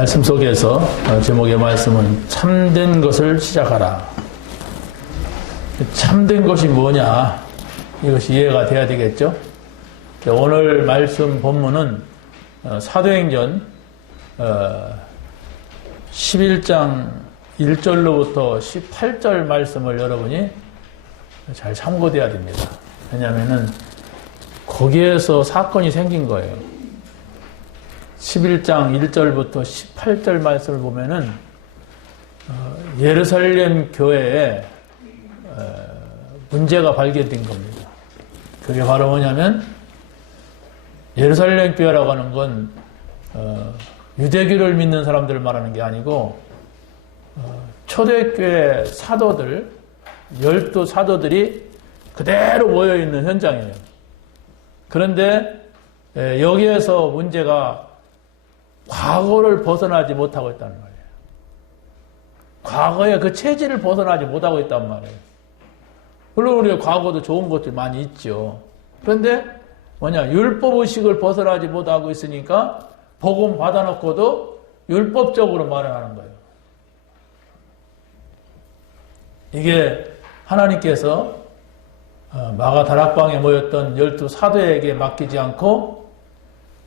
말씀 속에서 제목의 말씀은 참된 것을 시작하라. 참된 것이 뭐냐, 이것이 이해가 돼야 되겠죠. 오늘 말씀 본문은 사도행전 11장 1절로부터 18절 말씀을 여러분이 잘 참고돼야 됩니다. 왜냐하면 거기에서 사건이 생긴 거예요. 11장 1절부터 18절 말씀을 보면은 예루살렘 교회에 문제가 발견된 겁니다. 그게 바로 뭐냐면, 예루살렘 교회라고 하는 건 유대교를 믿는 사람들을 말하는 게 아니고 초대교회 사도들, 12사도들이 그대로 모여있는 현장이에요. 그런데 여기에서 문제가 과거를 벗어나지 못하고 있다는 말이에요. 과거의 그 체질을 벗어나지 못하고 있단 말이에요. 물론 우리가 과거도 좋은 것들이 많이 있죠. 그런데 율법의식을 벗어나지 못하고 있으니까 복음 받아놓고도 율법적으로 말을 하는 거예요. 이게 하나님께서 마가 다락방에 모였던 12사도에게 맡기지 않고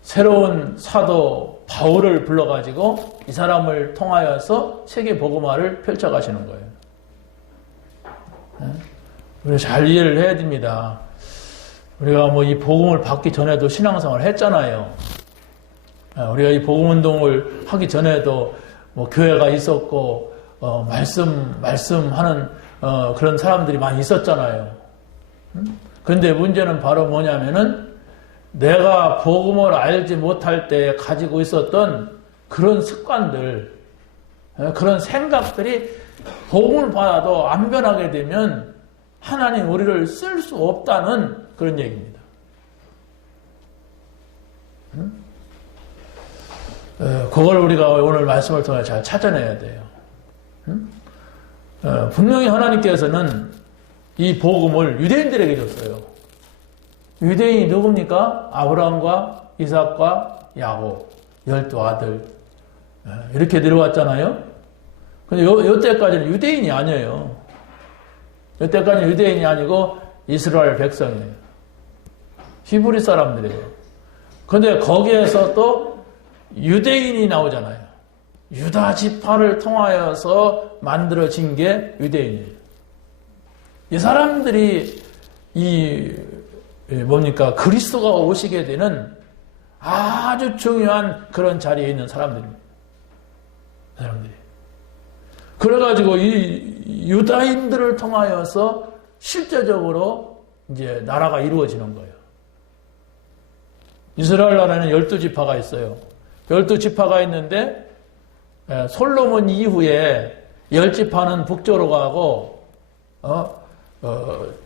새로운 사도 바울을 불러가지고 이 사람을 통하여서 세계 복음화를 펼쳐가시는 거예요. 우리가 잘 이해를 해야 됩니다. 우리가 이 복음을 받기 전에도 신앙생활을 했잖아요. 우리가 이 복음운동을 하기 전에도 교회가 있었고 말씀하는 그런 사람들이 많이 있었잖아요. 그런데 문제는 바로 뭐냐면은 내가 복음을 알지 못할 때 가지고 있었던 그런 습관들, 그런 생각들이 복음을 받아도 안 변하게 되면 하나님 우리를 쓸 수 없다는 그런 얘기입니다. 그걸 우리가 오늘 말씀을 통해 잘 찾아내야 돼요. 분명히 하나님께서는 이 복음을 유대인들에게 줬어요. 유대인이 누굽니까? 아브라함과 이삭과 야곱, 12아들. 이렇게 내려왔잖아요. 근데 이때까지는 유대인이 아니에요. 이때까지는 유대인이 아니고 이스라엘 백성이에요. 히브리 사람들이에요. 근데 거기에서 또 유대인이 나오잖아요. 유다 지파를 통하여서 만들어진 게 유대인이에요. 이 사람들이 그리스도가 오시게 되는 아주 중요한 그런 자리에 있는 사람들입니다. 그래가지고 이 유다인들을 통하여서 실제적으로 이제 나라가 이루어지는 거예요. 이스라엘 나라는 12지파가 있어요. 12지파가 있는데 솔로몬 이후에 10지파는 북쪽으로 가고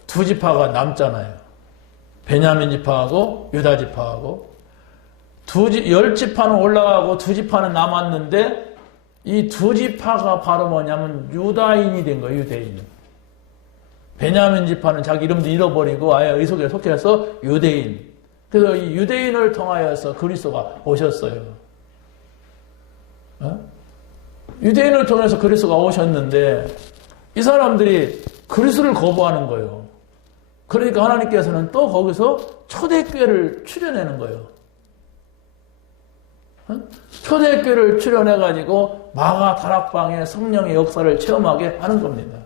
2지파가 남잖아요. 베냐민 지파하고 유다 지파하고 10지파는 올라가고 2지파는 남았는데 이 2지파가 바로 뭐냐면 유다인이 된 거예요. 유대인. 베냐민 지파는 자기 이름도 잃어버리고 아예 의속에 속해서 유대인. 그래서 이 유대인을 통하여서 그리스도가 오셨어요. 유대인을 통해서 그리스도가 오셨는데 이 사람들이 그리스도를 거부하는 거예요. 그러니까 하나님께서는 또 거기서 초대교회를 출현하는 거예요. 초대교회를 출현해가지고 마가 다락방에 성령의 역사를 체험하게 하는 겁니다.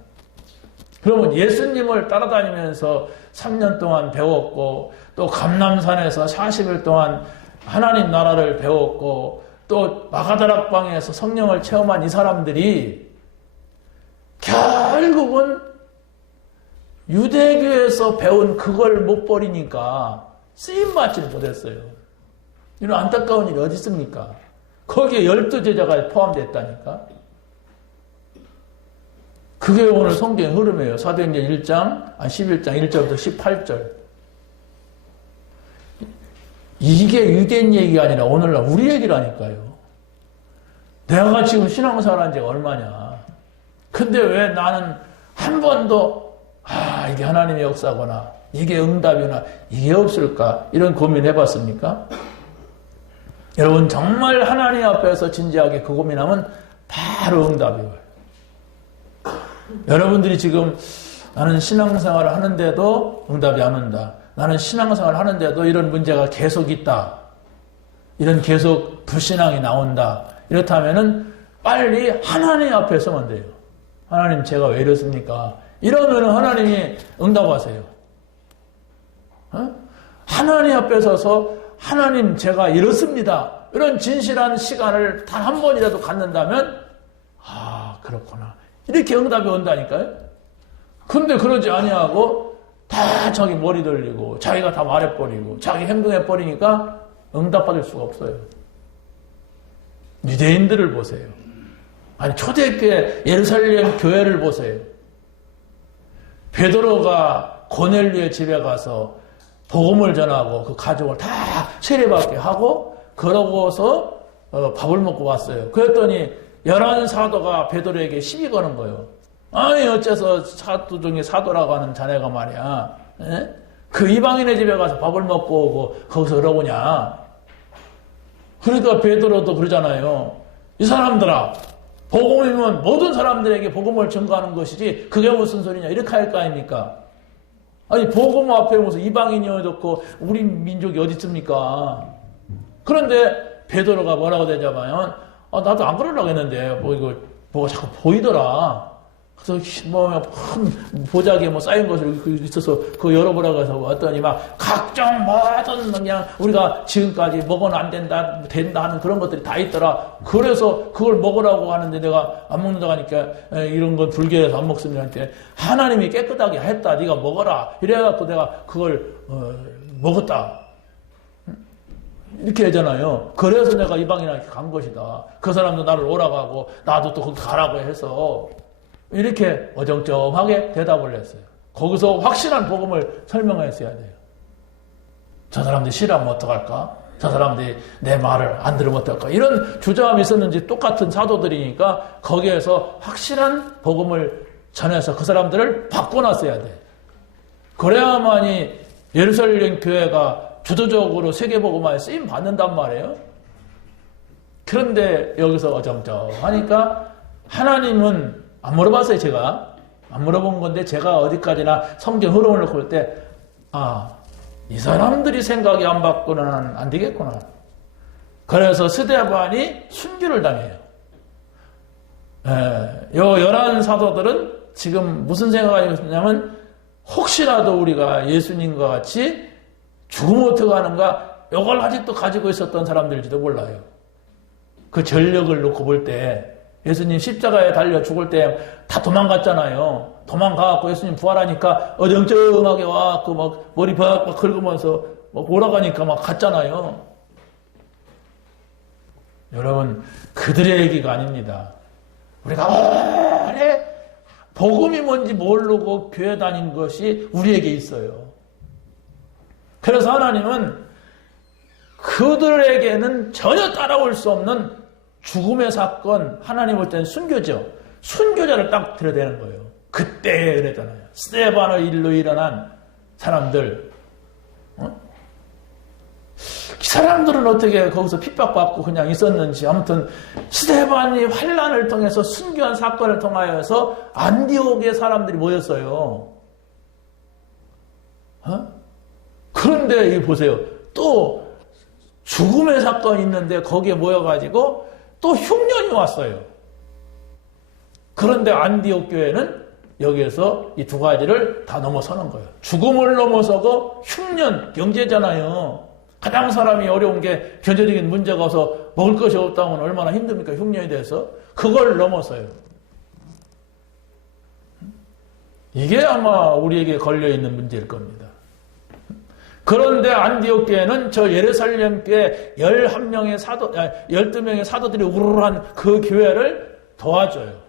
그러면 예수님을 따라다니면서 3년 동안 배웠고 또 감람산에서 40일 동안 하나님 나라를 배웠고 또 마가 다락방에서 성령을 체험한 이 사람들이 결국은 유대교에서 배운 그걸 못 버리니까 쓰임받지를 못했어요. 이런 안타까운 일이 어디 있습니까? 거기에 12제자가 포함됐다니까. 그게 오늘 성경의 흐름이에요. 사도행전 11장 1절부터 18절. 이게 유대인 얘기가 아니라 오늘날 우리 얘기라니까요. 내가 지금 신앙생활한 지가 얼마냐. 근데 왜 나는 한 번도 이게 하나님의 역사구나, 이게 응답이나 이게 없을까, 이런 고민해봤습니까? 여러분 정말 하나님 앞에서 진지하게 그 고민하면 바로 응답이 와요. 여러분들이 지금 나는 신앙생활을 하는데도 응답이 안 온다. 나는 신앙생활을 하는데도 이런 문제가 계속 있다. 이런 계속 불신앙이 나온다. 이렇다면은 빨리 하나님 앞에 서면 돼요. 하나님 제가 왜 이렇습니까? 이러면 하나님이 응답하세요. 하나님 앞에 서서 하나님 제가 이렇습니다. 이런 진실한 시간을 단 한 번이라도 갖는다면 아 그렇구나. 이렇게 응답이 온다니까요. 근데 그러지 아니하고 다 자기 머리 돌리고 자기가 다 말해버리고 자기 행동해버리니까 응답받을 수가 없어요. 유대인들을 보세요. 아니 초대교회 예루살렘 교회를 보세요. 베드로가 고넬료의 집에 가서 복음을 전하고 그 가족을 다 세례받게 하고 그러고서 밥을 먹고 왔어요. 그랬더니 11 사도가 베드로에게 시비 거는 거예요. 아니 어째서 사도 중에 사도라고 하는 자네가 말이야 그 이방인의 집에 가서 밥을 먹고 오고 거기서 그러고냐. 그러니까 베드로도 그러잖아요. 이 사람들아 복음이면 모든 사람들에게 복음을 전가하는 것이지 그게 무슨 소리냐 이렇게 할 거 아닙니까? 아니 복음 앞에 무슨 이방인이 어떻고 우리 민족이 어디 있습니까? 그런데 베드로가 뭐라고 되냐면 나도 안 그러려고 했는데 이거 뭐가 자꾸 보이더라. 그래서 큰 보자기에 쌓인 것을 있어서 그거 열어보라고 해서 왔더니 막 각종 모든 그냥 우리가 지금까지 먹어는 안 된다 하는 그런 것들이 다 있더라. 그래서 그걸 먹으라고 하는데 내가 안 먹는다고 하니까 이런 건 불교에서 안 먹습니다. 한테 하나님이 깨끗하게 했다. 네가 먹어라. 이래갖고 내가 그걸 먹었다. 이렇게 하잖아요. 그래서 내가 이방인한테 간 것이다. 그 사람도 나를 오라고 하고 나도 또 거기 가라고 해서 이렇게 어정쩡하게 대답을 했어요. 거기서 확실한 복음을 설명했어야 돼요. 저 사람들이 싫어하면 어떡할까? 저 사람들이 내 말을 안 들으면 어떡할까? 이런 주저함이 있었는지 똑같은 사도들이니까 거기에서 확실한 복음을 전해서 그 사람들을 바꿔놨어야 돼. 그래야만이 예루살렘 교회가 주도적으로 세계복음화에 쓰임 받는단 말이에요. 그런데 여기서 어정쩡하니까 하나님은 안 물어봤어요, 제가. 안 물어본 건데, 제가 어디까지나 성경 흐름을 놓고 볼 때, 이 사람들이 생각이 안 바꾸는 안 되겠구나. 그래서 스데반이 순교를 당해요. 요 11 사도들은 지금 무슨 생각이 있었냐면, 혹시라도 우리가 예수님과 같이 죽으면 어떡하는가, 이걸 아직도 가지고 있었던 사람들일지도 몰라요. 그 전력을 놓고 볼 때, 예수님 십자가에 달려 죽을 때 다 도망갔잖아요. 도망가갖고 예수님 부활하니까 어정쩡하게 와갖고 막 머리 박 긁으면서 막 오라가니까 막 갔잖아요. 여러분, 그들의 얘기가 아닙니다. 우리가 오래 복음이 뭔지 모르고 교회 다닌 것이 우리에게 있어요. 그래서 하나님은 그들에게는 전혀 따라올 수 없는 죽음의 사건, 하나님 볼 때는 순교죠. 순교자를 딱 들여대는 거예요. 그때 그랬잖아요. 스데반의 일로 일어난 사람들. 이 사람들은 어떻게 거기서 핍박받고 그냥 있었는지. 아무튼 스데반이 환난을 통해서 순교한 사건을 통하여서 안디옥의 사람들이 모였어요. 그런데 이 보세요. 또 죽음의 사건이 있는데 거기에 모여가지고 또 흉년이 왔어요. 그런데 안디옥 교회는 여기에서 이 두 가지를 다 넘어서는 거예요. 죽음을 넘어서고 흉년, 경제잖아요. 가장 사람이 어려운 게 경제적인 문제가 와서 먹을 것이 없다면 얼마나 힘듭니까? 흉년에 대해서. 그걸 넘어서요. 이게 아마 우리에게 걸려있는 문제일 겁니다. 그런데 안디옥 교회는 저 예루살렘 교회 11명의 사도, 12명의 사도들이 우르르한 그 교회를 도와줘요.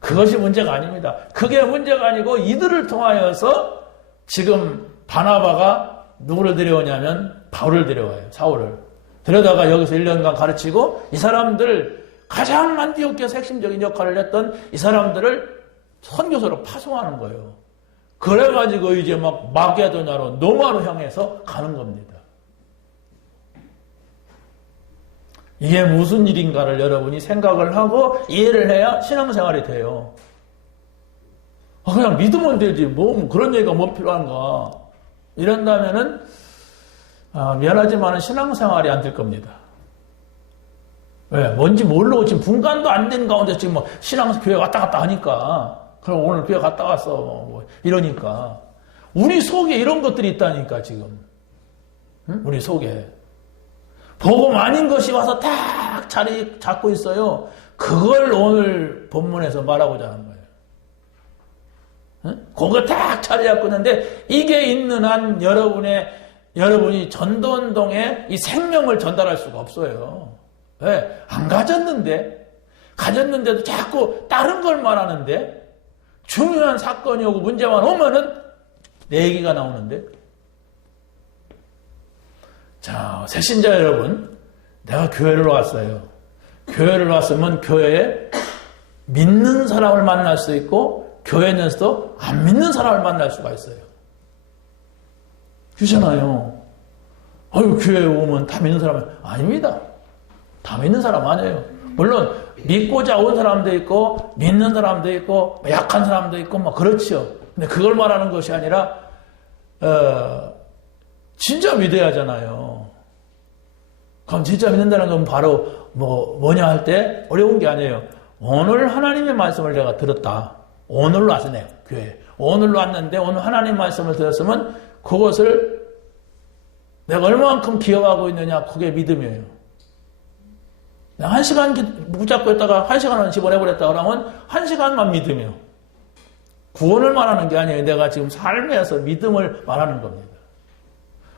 그것이 문제가 아닙니다. 그게 문제가 아니고 이들을 통하여서 지금 바나바가 누구를 데려오냐면 바울을 데려와요. 사울을. 데려다가 여기서 1년간 가르치고 이 사람들 가장 안디옥 교회에서 핵심적인 역할을 했던 이 사람들을 선교사로 파송하는 거예요. 그래가지고 이제 막 마게도냐로 노마로 향해서 가는 겁니다. 이게 무슨 일인가를 여러분이 생각을 하고 이해를 해야 신앙생활이 돼요. 그냥 믿으면 되지. 뭐 그런 얘기가 뭐 필요한가. 이런다면은 미안하지만 신앙생활이 안 될 겁니다. 왜? 뭔지 모르고 지금 분간도 안 된 가운데 지금 뭐 교회 왔다 갔다 하니까. 그럼 오늘 교회 갔다 왔어. 뭐 이러니까. 우리 속에 이런 것들이 있다니까, 지금. 응? 우리 속에. 복음 아닌 것이 와서 딱 자리 잡고 있어요. 그걸 오늘 본문에서 말하고자 하는 거예요. 응? 그거 딱 자리 잡고 있는데, 이게 있는 한 여러분이 전도운동에 이 생명을 전달할 수가 없어요. 왜? 안 가졌는데도 자꾸 다른 걸 말하는데, 중요한 사건이 오고 문제만 오면은 내 얘기가 나오는데. 자, 새신자 여러분, 내가 교회를 왔어요. 교회를 왔으면 교회에 믿는 사람을 만날 수 있고, 교회에서도 안 믿는 사람을 만날 수가 있어요. 그렇잖아요. 교회에 오면 다 믿는 사람은 아닙니다. 다 믿는 사람 아니에요. 물론 믿고자 온 사람도 있고 믿는 사람도 있고 약한 사람도 있고 뭐 그렇죠. 근데 그걸 말하는 것이 아니라 진짜 믿어야 하잖아요. 그럼 진짜 믿는다는 건 바로 뭐냐 할 때 어려운 게 아니에요. 오늘 하나님의 말씀을 내가 들었다. 오늘로 왔어요. 교회. 오늘로 왔는데 오늘 하나님 말씀을 들었으면 그것을 내가 얼마만큼 기억하고 있느냐, 그게 믿음이에요. 내가 1시간 붙잡고 있다가 1시간을 집어내버렸다 그러면 1시간만 믿음이에요. 구원을 말하는 게 아니에요. 내가 지금 삶에서 믿음을 말하는 겁니다.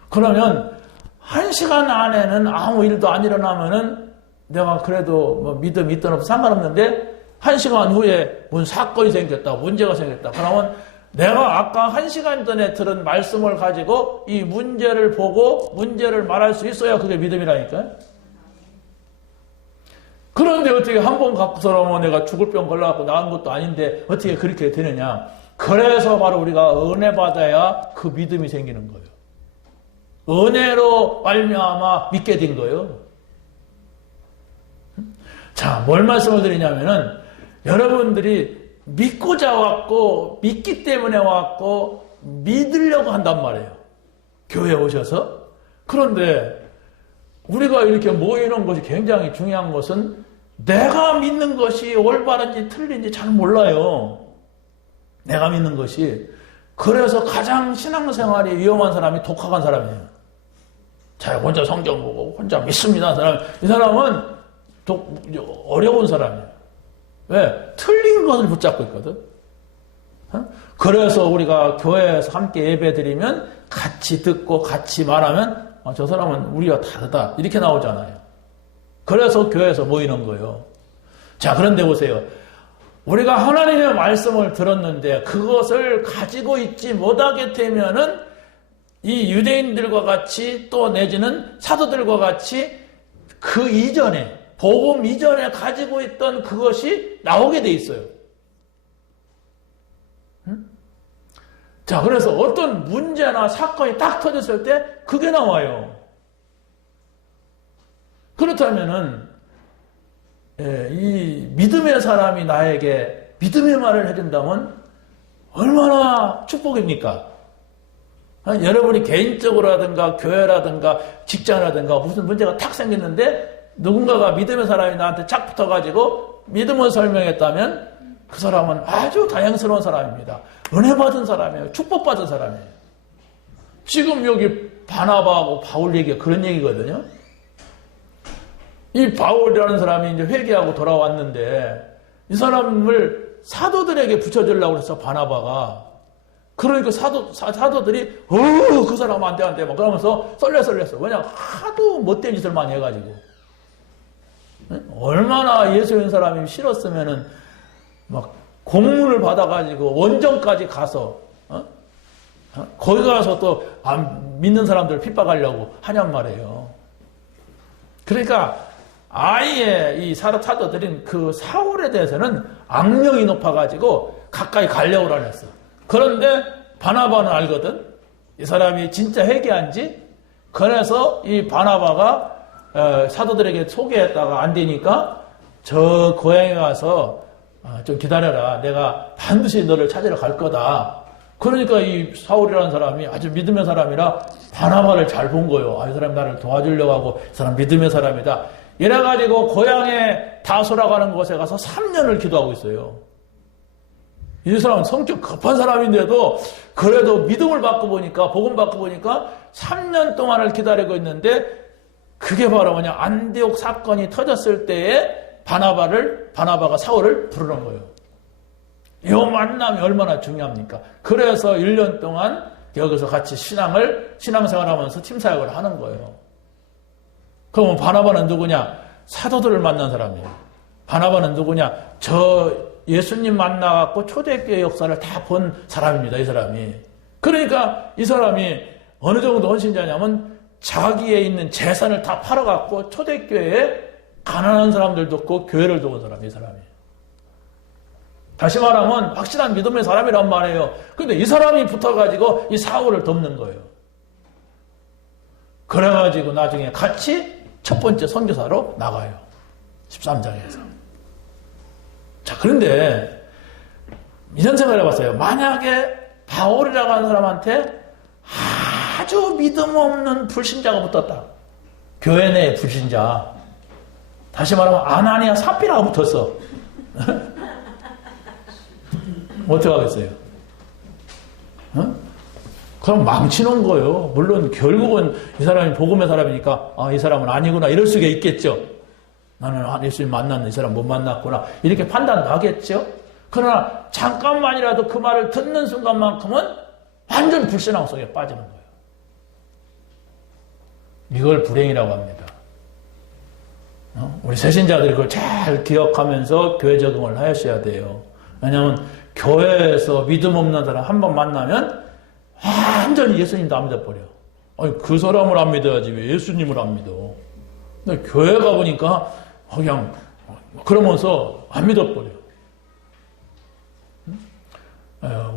그러면 1시간 안에는 아무 일도 안 일어나면은 내가 그래도 뭐 믿음이 있든 없든 상관없는데 1시간 후에 무슨 사건이 생겼다, 문제가 생겼다. 그러면 내가 아까 1시간 전에 들은 말씀을 가지고 이 문제를 보고 문제를 말할 수 있어야 그게 믿음이라니까요. 그런데 어떻게 한 번 갖고서 내가 죽을 병 걸려갖고 나은 것도 아닌데 어떻게 그렇게 되느냐. 그래서 바로 우리가 은혜 받아야 그 믿음이 생기는 거예요. 은혜로 말미암아 믿게 된 거예요. 자, 뭘 말씀을 드리냐면은 여러분들이 믿고자 왔고 믿기 때문에 왔고 믿으려고 한단 말이에요. 교회에 오셔서. 그런데 우리가 이렇게 모이는 것이 굉장히 중요한 것은 내가 믿는 것이 올바른지 틀린지 잘 몰라요. 내가 믿는 것이. 그래서 가장 신앙생활이 위험한 사람이 독학한 사람이에요. 자, 혼자 성경 보고 혼자 믿습니다. 이 사람은 어려운 사람이에요. 왜? 틀린 것을 붙잡고 있거든. 그래서 우리가 교회에서 함께 예배 드리면 같이 듣고 같이 말하면 저 사람은 우리와 다르다. 이렇게 나오잖아요. 그래서 교회에서 모이는 거예요. 자, 그런데 보세요. 우리가 하나님의 말씀을 들었는데 그것을 가지고 있지 못하게 되면은 이 유대인들과 같이 또 내지는 사도들과 같이 그 이전에 복음 이전에 가지고 있던 그것이 나오게 돼 있어요. 자, 그래서 어떤 문제나 사건이 딱 터졌을 때 그게 나와요. 그렇다면은 이 믿음의 사람이 나에게 믿음의 말을 해준다면 얼마나 축복입니까? 여러분이 개인적으로라든가 교회라든가 직장이라든가 무슨 문제가 탁 생겼는데 누군가가 믿음의 사람이 나한테 쫙 붙어가지고 믿음을 설명했다면 그 사람은 아주 다행스러운 사람입니다. 은혜 받은 사람이에요. 축복받은 사람이에요. 지금 여기 바나바하고 바울 얘기가 그런 얘기거든요. 이 바울이라는 사람이 이제 회개하고 돌아왔는데 이 사람을 사도들에게 붙여주려고 해서 바나바가 그러니까 사도들이 그 사람 안 돼 막 그러면서 썰렸어. 왜냐 하도 못된 짓을 많이 해가지고 얼마나 예수 믿는 사람이 싫었으면은 막 공문을 받아가지고 원정까지 가서 거기 가서 또 안 믿는 사람들을 핍박하려고 하냔 말이에요. 그러니까 아예 이 사도들인 그 사울에 대해서는 악명이 높아가지고 가까이 가려고 안 했어. 그런데 바나바는 알거든. 이 사람이 진짜 회개한지. 그래서 이 바나바가 사도들에게 소개했다가 안 되니까 저 고향에 가서 좀 기다려라. 내가 반드시 너를 찾으러 갈 거다. 그러니까 이 사울이라는 사람이 아주 믿음의 사람이라 바나바를 잘 본 거예요. 이 사람이 나를 도와주려고 하고 이 사람 믿음의 사람이다. 이래가지고 고향에 다소라고 하는 곳에 가서 3년을 기도하고 있어요. 이 사람은 성격 급한 사람인데도 그래도 믿음을 받고 보니까 복음 받고 보니까 3년 동안을 기다리고 있는데 그게 바로 뭐냐 안디옥 사건이 터졌을 때에 바나바가 사울을 부르는 거예요. 이 만남이 얼마나 중요합니까? 그래서 1년 동안 여기서 같이 신앙생활하면서 팀사역을 하는 거예요. 그럼 바나바는 누구냐? 사도들을 만난 사람이에요. 바나바는 누구냐? 저 예수님 만나갖고 초대교회 역사를 다 본 사람입니다. 이 사람이. 그러니까 이 사람이 어느 정도 헌신자냐면 자기에 있는 재산을 다 팔아갖고 초대교회에 가난한 사람들도 없고 교회를 도운 사람이 이 사람이. 다시 말하면 확실한 믿음의 사람이란 말이에요. 근데 이 사람이 붙어가지고 이 사울을 돕는 거예요. 그래가지고 나중에 같이 첫 번째 선교사로 나가요. 13장에서. 자, 그런데 이런 생각을 해봤어요. 만약에 바울이라고 하는 사람한테 아주 믿음 없는 불신자가 붙었다. 교회 내 불신자. 다시 말하면 아나니아 삽비라가 붙었어. 어떻게 하겠어요? 그럼 망치는 거예요. 물론 결국은 이 사람이 복음의 사람이니까 이 사람은 아니구나 이럴 수가 있겠죠. 나는 예수님 만났는데 이 사람 못 만났구나 이렇게 판단도 하겠죠. 그러나 잠깐만이라도 그 말을 듣는 순간만큼은 완전 불신앙 속에 빠지는 거예요. 이걸 불행이라고 합니다. 우리 새신자들이 그걸 잘 기억하면서 교회 적응을 하셔야 돼요. 왜냐하면 교회에서 믿음 없는 사람 한 번 만나면 완전히 예수님도 안 믿어버려. 아니, 그 사람을 안 믿어야지 왜 예수님을 안 믿어. 근데 교회 가보니까 그냥 그러면서 안 믿어버려.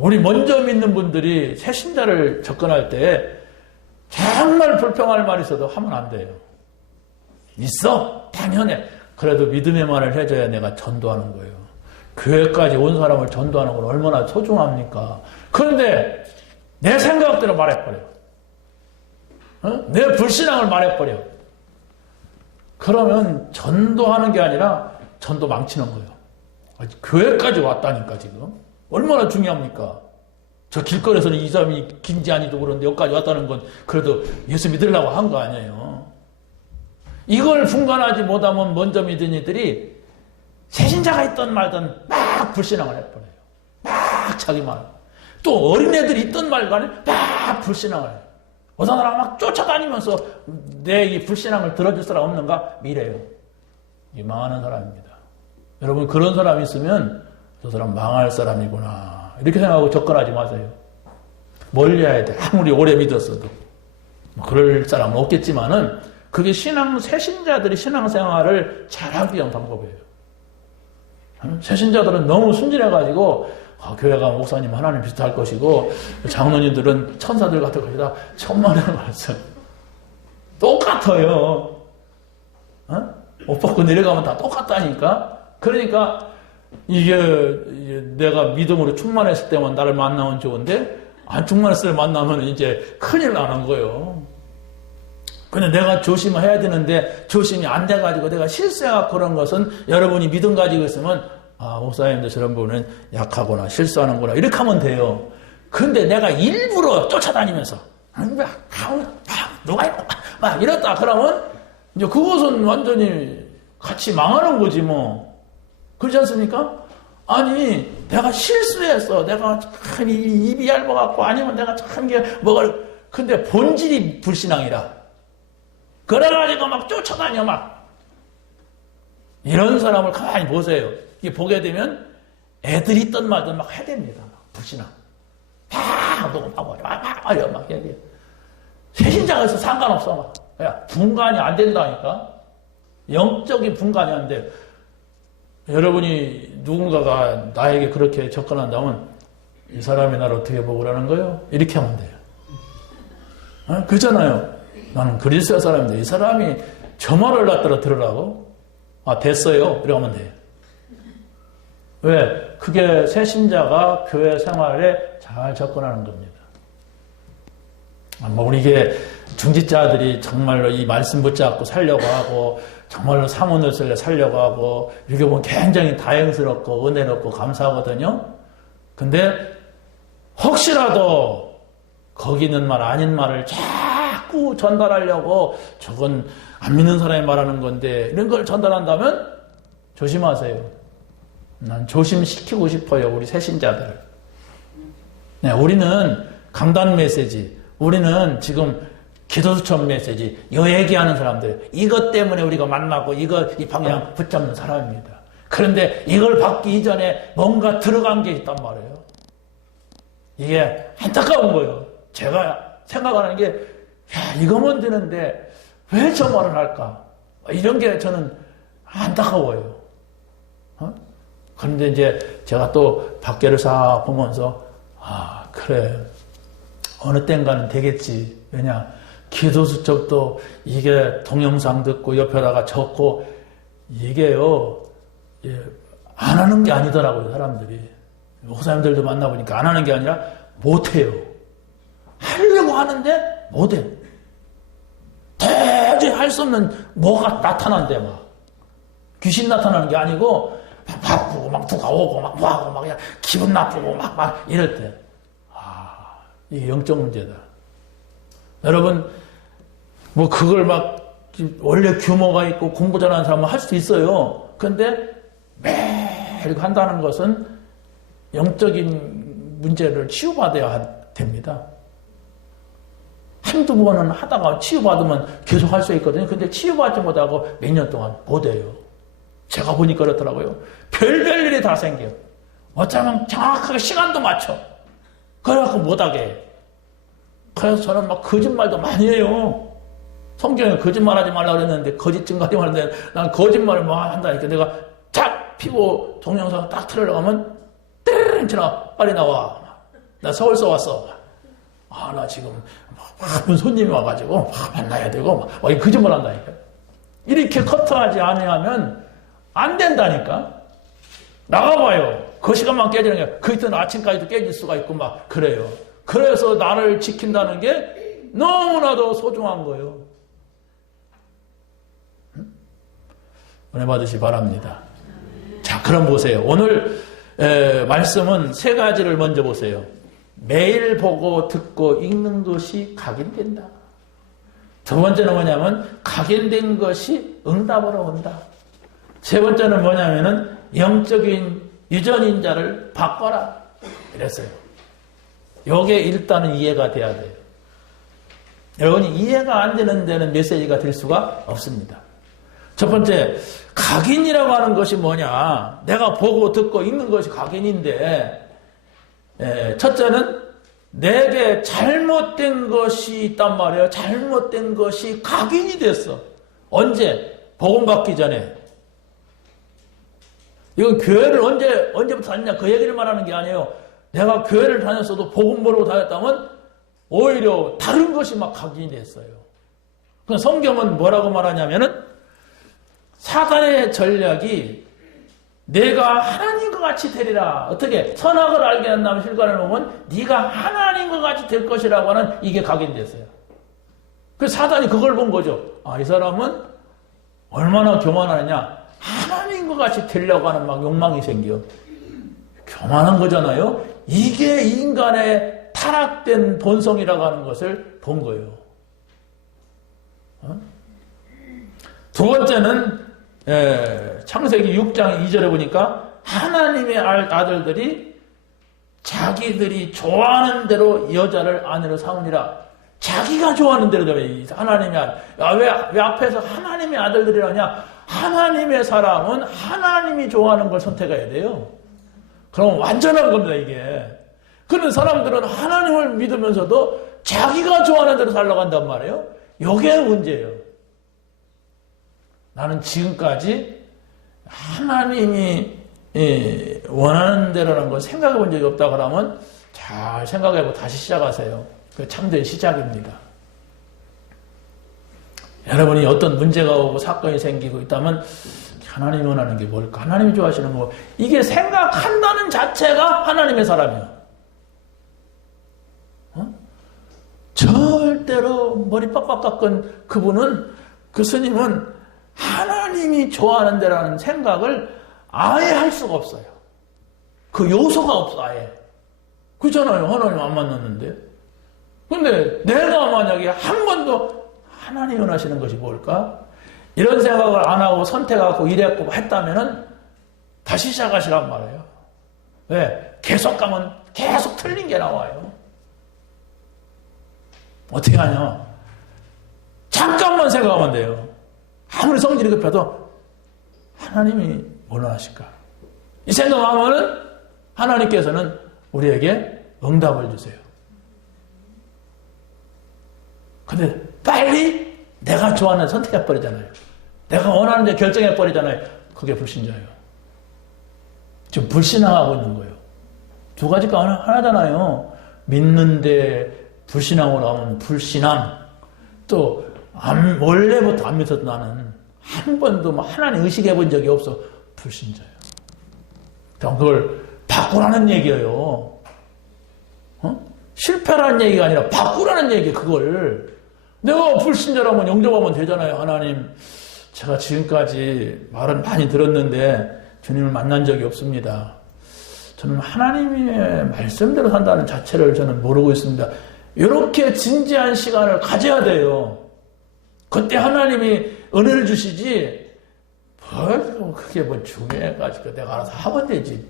우리 먼저 믿는 분들이 새신자를 접근할 때 정말 불평할 말이 있어도 하면 안 돼요. 있어? 당연해. 그래도 믿음의 말을 해줘야 내가 전도하는 거예요. 교회까지 온 사람을 전도하는 건 얼마나 소중합니까? 그런데 내 생각대로 말해버려요. 내 불신앙을 말해버려요. 그러면 전도하는 게 아니라 전도 망치는 거예요. 교회까지 왔다니까 지금. 얼마나 중요합니까? 저 길거리에서는 이 사람이 긴지 아니도 그런데 여기까지 왔다는 건 그래도 예수 믿으려고 한 거 아니에요. 이걸 분간하지 못하면 먼저 믿은 이들이 새신자가 있든 말든 막 불신앙을 해버려요. 막 자기 말. 또 어린애들이 있든 말간에 막 불신앙을 해요. 어떤 사람 막 쫓아다니면서 내 이 불신앙을 들어줄 사람 없는가? 미래요. 이 망하는 사람입니다. 여러분 그런 사람이 있으면 저 사람 망할 사람이구나 이렇게 생각하고 접근하지 마세요. 멀리 해야 돼. 아무리 오래 믿었어도. 그럴 사람은 없겠지만은 그게 새신자들이 신앙생활을 잘하기 위한 방법이에요. 새신자들은 너무 순진해가지고 교회 가면 목사님 하나님 비슷할 것이고 장로님들은 천사들 같을 것이다. 천만의 말씀. 똑같아요. 옷 벗고 내려가면 다 똑같다니까. 그러니까 이게 내가 믿음으로 충만했을 때만 나를 만나면 좋은데 안 충만했을 때 만나면 이제 큰일 나는 거예요. 근데 내가 조심해야 되는데 조심이 안 돼가지고 내가 실수해갖고 그런 것은 여러분이 믿음 가지고 있으면 목사님도 저런 분은 약하구나 실수하는구나 이렇게 하면 돼요. 근데 내가 일부러 쫓아다니면서 누가 막 이랬다 그러면 이제 그것은 완전히 같이 망하는 거지 뭐. 그렇지 않습니까? 아니 내가 실수했어. 내가 참 입이 얇아갖고 아니면 내가 참 게 먹을 근데 본질이 불신앙이라 그래가지고 막 쫓아다녀 막 이런 사람을 가만히 보세요. 이게 보게 되면 애들이 있던 말든 막 해야 됩니다. 불신앙 막 누구 막 얘기해. 새신자가 있어 상관없어 막. 야, 분간이 안 된다니까. 영적인 분간이 안 돼. 여러분이 누군가가 나에게 그렇게 접근한다면 이 사람이 나를 어떻게 보고라는 거예요? 이렇게 하면 돼요. 그렇잖아요. 나는 그리스도 사람인데 이 사람이 저 말을 갖다가 들으라고? 아, 됐어요. 이러고 하면 돼요. 왜? 그게 새신자가 교회 생활에 잘 접근하는 겁니다. 뭐 우리 이게 중직자들이 정말로 이 말씀 붙잡고 살려고 하고 정말로 사문을 살려고 하고 이렇게 보면 굉장히 다행스럽고 은혜롭고 감사하거든요. 근데 혹시라도 거기 있는 말 아닌 말을 자꾸 전달하려고 저건 안 믿는 사람이 말하는 건데 이런 걸 전달한다면 조심하세요. 난 조심시키고 싶어요. 우리 새신자들을. 네, 우리는 강단 메시지, 우리는 지금 기도수천 메시지, 요 얘기하는 사람들, 이것 때문에 우리가 만나고 이 방향 붙잡는 사람입니다. 그런데 이걸 받기 이전에 뭔가 들어간 게 있단 말이에요. 이게 안타까운 거예요. 제가 생각하는 게, 야, 이거면 되는데 왜 저 말을 할까? 이런 게 저는 안타까워요. 그런데 이제 제가 또 밖에를 싹 보면서, 아, 그래. 어느 땐가는 되겠지. 왜냐? 기도수첩도 이게 동영상 듣고 옆에다가 적고, 이게요, 예, 안 하는 게 아니더라고요, 사람들이. 목사님들도 만나보니까 안 하는 게 아니라 못해요. 하려고 하는데 못해. 도저히 할 수 없는 뭐가 나타난대, 막. 귀신 나타나는 게 아니고, 막 바쁘고, 막 누가 오고, 막 뭐하고, 막 그냥 기분 나쁘고, 막 이럴 때. 아, 이게 영적 문제다. 여러분, 뭐 그걸 막, 원래 규모가 있고 공부 잘하는 사람은 할 수도 있어요. 그런데 매일 한다는 것은 영적인 문제를 치유받아야 됩니다. 한두 번은 하다가 치유받으면 계속 할 수 있거든요. 근데 치유받지 못하고 몇 년 동안 못해요. 제가 보니까 그렇더라고요. 별별 일이 다 생겨요. 어쩌면 정확하게 시간도 맞춰. 그래갖고 못하게 해요. 그래서 저는 막 거짓말도 많이 해요. 성경에 거짓말하지 말라고 그랬는데 거짓증가지 말는데 난 거짓말을 막 한다니까. 내가 탁 피고 동영상 딱 틀으려고 하면 띠르르 치나 빨리 나와. 나 서울서 왔어. 아, 나 지금 바쁜 손님이 와가지고 만나야 되고 막 거짓말 한다니까. 이렇게 커트하지 아니하면 안 된다니까. 나가봐요. 그 시간만 깨지는 게 그 이튿 아침까지도 깨질 수가 있고 막 그래요. 그래서 나를 지킨다는 게 너무나도 소중한 거예요. 은혜 받으시 바랍니다. 자, 그럼 보세요. 오늘 말씀은 세 가지를 먼저 보세요. 매일 보고 듣고 읽는 것이 각인된다. 두 번째는 뭐냐면 각인된 것이 응답으로 온다. 세 번째는 뭐냐면은 영적인 유전인자를 바꿔라. 이랬어요. 요게 일단은 이해가 돼야 돼요. 여러분이 이해가 안 되는 데는 메시지가 될 수가 없습니다. 첫 번째, 각인이라고 하는 것이 뭐냐? 내가 보고 듣고 읽는 것이 각인인데, 첫째는 내게 잘못된 것이 있단 말이에요. 잘못된 것이 각인이 됐어. 언제? 복음 받기 전에. 이건 교회를 언제부터 다녔냐? 그 얘기를 말하는 게 아니에요. 내가 교회를 다녔어도 복음 모르고 다녔다면 오히려 다른 것이 막 각인이 됐어요. 그 성경은 뭐라고 말하냐면은 사단의 전략이 내가 하나님과 같이 되리라. 어떻게? 선악을 알게 한다면 실과를 보면 네가 하나님과 같이 될 것이라고 하는 이게 각인됐어요. 그래서 사단이 그걸 본 거죠. 아, 이 사람은 얼마나 교만하느냐. 하나님과 같이 되려고 하는 막 욕망이 생겨. 교만한 거잖아요. 이게 인간의 타락된 본성이라고 하는 것을 본 거예요. 두 번째는 창세기 6장 2절에 보니까 하나님의 아들들이 자기들이 좋아하는 대로 여자를 아내로 삼으니라. 자기가 좋아하는 대로 하나님의 아들. 왜 앞에서 하나님의 아들들이라냐? 하나님의 사람은 하나님이 좋아하는 걸 선택해야 돼요. 그럼 완전한 겁니다, 이게. 그런 사람들은 하나님을 믿으면서도 자기가 좋아하는 대로 살려고 한단 말이에요. 이게 문제예요. 나는 지금까지 하나님이 원하는 대로라는 걸 생각해 본 적이 없다 그러면 잘 생각해보고 다시 시작하세요. 그 참된 시작입니다. 여러분이 어떤 문제가 오고 사건이 생기고 있다면 하나님이 원하는 게 뭘까? 하나님이 좋아하시는 거. 이게 생각한다는 자체가 하나님의 사람이에요. 절대로 머리 빡빡 깎은 그분은, 그 스님은 하나님이 좋아하는 데라는 생각을 아예 할 수가 없어요. 그 요소가 없어, 아예. 그렇잖아요. 하나님 안 만났는데. 근데 내가 만약에 한 번도 하나님이 원하시는 것이 뭘까? 이런 생각을 안 하고 선택하고 이랬고 했다면은 다시 시작하시란 말이에요. 왜? 계속 가면 계속 틀린 게 나와요. 어떻게 하냐? 잠깐만 생각하면 돼요. 아무리 성질이 급해도 하나님이 뭘 원하실까? 이 생각하면은 하나님께서는 우리에게 응답을 주세요. 근데 빨리 내가 좋아하는 선택해버리잖아요. 내가 원하는 데 결정해버리잖아요. 그게 불신자예요. 지금 불신앙하고 있는 거예요. 두 가지가 하나잖아요. 믿는데 불신앙으로 하면 불신앙. 또 원래부터 안 믿어도 나는 한 번도 하나님 의식해본 적이 없어. 불신자예요. 그걸 바꾸라는 얘기예요. 실패라는 얘기가 아니라 바꾸라는 얘기예요. 그걸. 내가 불신자라면 영접하면 되잖아요. 하나님, 제가 지금까지 말은 많이 들었는데 주님을 만난 적이 없습니다. 저는 하나님의 말씀대로 산다는 자체를 저는 모르고 있습니다. 이렇게 진지한 시간을 가져야 돼요. 그때 하나님이 은혜를 주시지, 그게 뭐 중요해가지고 내가 알아서 하면 되지.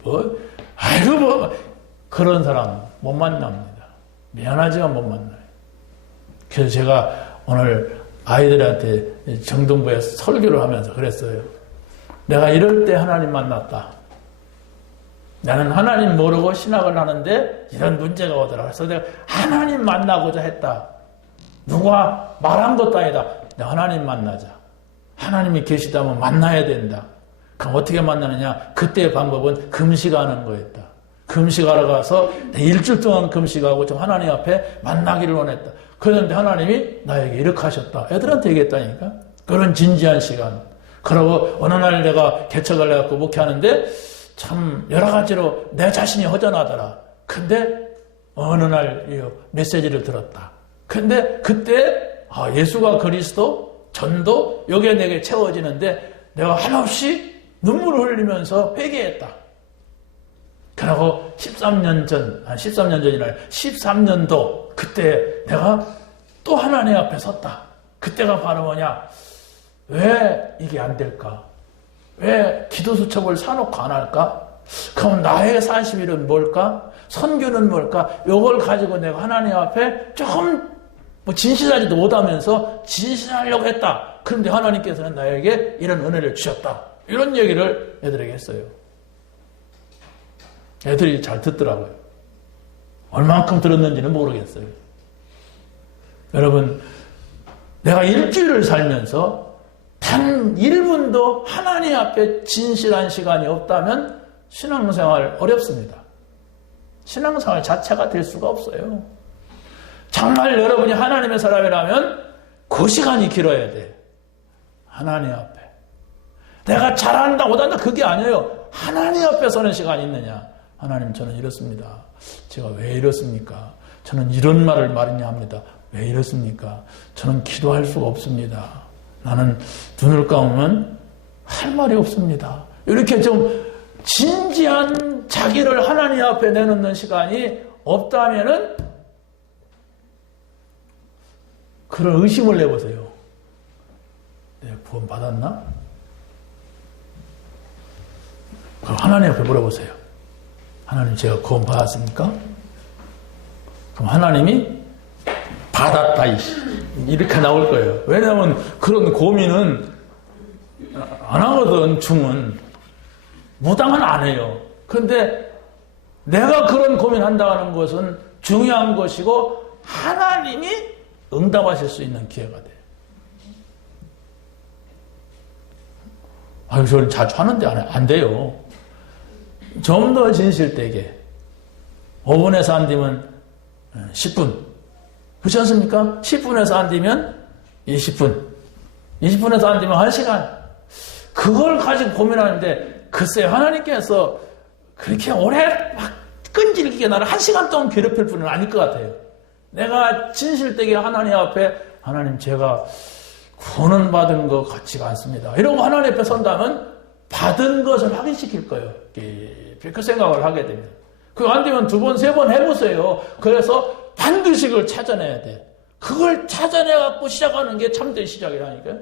그런 사람 못 만납니다. 미안하지만 못 만나요. 그래서 제가 오늘 아이들한테 정동부에 설교를 하면서 그랬어요. 내가 이럴 때 하나님 만났다. 나는 하나님 모르고 신학을 하는데 이런 문제가 오더라. 그래서 내가 하나님 만나고자 했다. 누가 말한 것도 아니다. 내가 하나님 만나자. 하나님이 계시다면 만나야 된다. 그럼 어떻게 만나느냐? 그때의 방법은 금식하는 거였다. 금식하러 가서 일주일 동안 금식하고 좀 하나님 앞에 만나기를 원했다. 그런데 하나님이 나에게 이렇게 하셨다. 애들한테 얘기했다니까. 그런 진지한 시간. 그러고 어느 날 내가 개척을 해갖고 목회하는데 참 여러 가지로 내 자신이 허전하더라. 근데 어느 날 메시지를 들었다. 근데 그때 예수가 그리스도, 전도 요게 내게 채워지는데 내가 한없이 눈물을 흘리면서 회개했다. 그러고 13년 전이나 13년도 그때 내가 또 하나님 앞에 섰다. 그때가 바로 뭐냐? 왜 이게 안 될까? 왜 기도수첩을 사놓고 안 할까? 그럼 나의 40일은 뭘까? 선교는 뭘까? 요걸 가지고 내가 하나님 앞에 조금 진실하지도 못하면서 진실하려고 했다. 그런데 하나님께서는 나에게 이런 은혜를 주셨다. 이런 얘기를 애들에게 했어요. 애들이 잘 듣더라고요. 얼만큼 들었는지는 모르겠어요. 여러분, 내가 일주일을 살면서 단 1분도 하나님 앞에 진실한 시간이 없다면 신앙생활 어렵습니다. 신앙생활 자체가 될 수가 없어요. 정말 여러분이 하나님의 사람이라면 그 시간이 길어야 돼. 하나님 앞에. 내가 잘한다 못한다 그게 아니에요. 하나님 앞에 서는 시간이 있느냐. 하나님, 저는 이렇습니다. 제가 왜 이렇습니까? 저는 이런 말을 말이냐 합니다. 왜 이렇습니까? 저는 기도할 수가 없습니다. 나는 눈을 감으면 할 말이 없습니다. 이렇게 좀 진지한 자기를 하나님 앞에 내놓는 시간이 없다면은 그런 의심을 내보세요. 내가 구원 받았나? 그럼 하나님 앞에 물어보세요. 하나님, 제가 구원 받았습니까? 그럼 하나님이 받았다 이렇게 나올 거예요. 왜냐하면 그런 고민은 안 하거든. 중은 무당은 안 해요. 그런데 내가 그런 고민한다는 것은 중요한 것이고 하나님이 응답하실 수 있는 기회가 돼요. 저는 자주 하는데 안 돼요. 좀 더 진실되게 5분에서 안 되면 10분. 그렇지 않습니까? 10분에서 안 되면 20분. 20분에서 앉으면 1시간. 그걸 가지고 고민하는데, 글쎄, 하나님께서 그렇게 오래 막 끈질기게 나를 1시간 동안 괴롭힐 분은 아닐 것 같아요. 내가 진실되게 하나님 앞에, 하나님 제가 구원 받은 것 같지가 않습니다. 이러고 하나님 앞에 선다면 받은 것을 확인시킬 거예요. 그 생각을 하게 됩니다. 그거 안 되면 2번, 3번 해보세요. 그래서 반드시 그걸 찾아내야 돼. 그걸 찾아내갖고 시작하는 게 참된 시작이라니까요.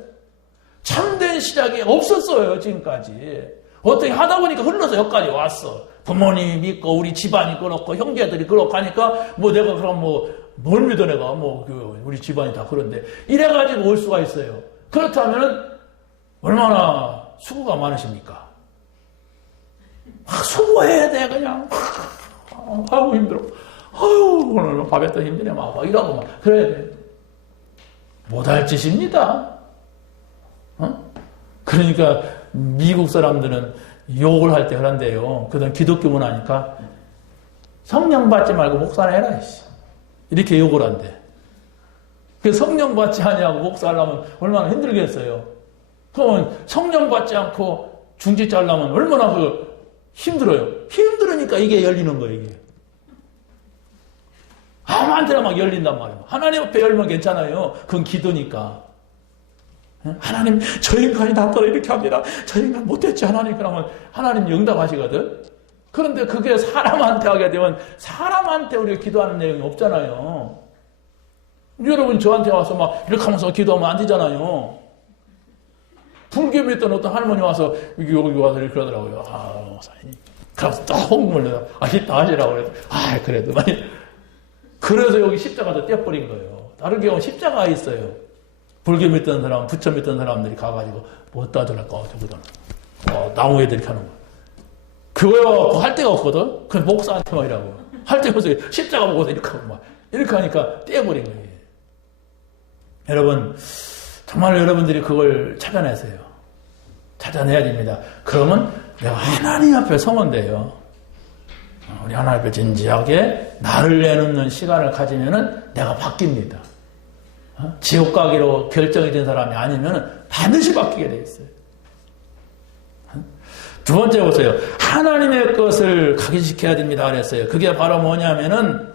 참된 시작이 없었어요, 지금까지. 어떻게 하다 보니까 흘러서 여기까지 왔어. 부모님이 믿고, 우리 집안이 그렇고, 형제들이 그렇고 하니까, 내가 그럼 뭘 믿어 내가, 우리 집안이 다 그런데. 이래가지고 올 수가 있어요. 그렇다면, 얼마나 수고가 많으십니까? 수고해야 돼, 그냥. 아우, 힘들어. 아유, 오늘 밥에도 힘드네, 막 이러고 막. 그래야 돼. 못할 짓입니다. 그러니까, 미국 사람들은 욕을 할 때 그런데요. 그다음 기독교 문화니까, 성령 받지 말고 목사나 해라, 이렇게 욕을 한대. 그 성령 받지 않냐고 목사하려면 얼마나 힘들겠어요. 그러면 성령 받지 않고 중직자 하려면 얼마나 힘들어요. 힘들으니까 이게 열리는 거예요, 이게. 아무한테나 막 열린단 말이에요. 하나님 앞에 열면 괜찮아요. 그건 기도니까. 하나님, 저 인간이 나더러 이렇게 합니다. 저 인간 못됐지, 하나님. 그러면 하나님 응답하시거든. 그런데 그게 사람한테 하게 되면 사람한테 우리가 기도하는 내용이 없잖아요. 여러분 저한테 와서 막 이렇게 하면서 기도하면 안 되잖아요. 불교 믿던 어떤 할머니 와서 여기 와서 이렇게 그러더라고요. 목사님. 그래서 딱 홍문을 내가 이따 하시라고 그래서 그래도 많이. 그래서 여기 십자가도 떼어버린 거예요. 다른 경우는 십자가가 있어요. 불교 믿던 사람, 부처 믿던 사람들이 가가지고 뭐 따주랄까 저거다. 나무에 이렇게 하는 거. 그거 할 데가 없거든. 그 목사한테만 이라고. 할 데가 없어요. 십자가 보고서 이렇게 하고 막 이렇게 하니까 떼어버린 거예요. 여러분, 정말 여러분들이 그걸 찾아내세요. 찾아내야 됩니다. 그러면 내가 하나님 앞에 서면 돼요. 우리 하나님 앞에 진지하게 나를 내놓는 시간을 가지면은 내가 바뀝니다. 지옥 가기로 결정이 된 사람이 아니면 반드시 바뀌게 돼 있어요. 두 번째 보세요. 하나님의 것을 각인시켜야 됩니다. 그랬어요. 그게 바로 뭐냐면은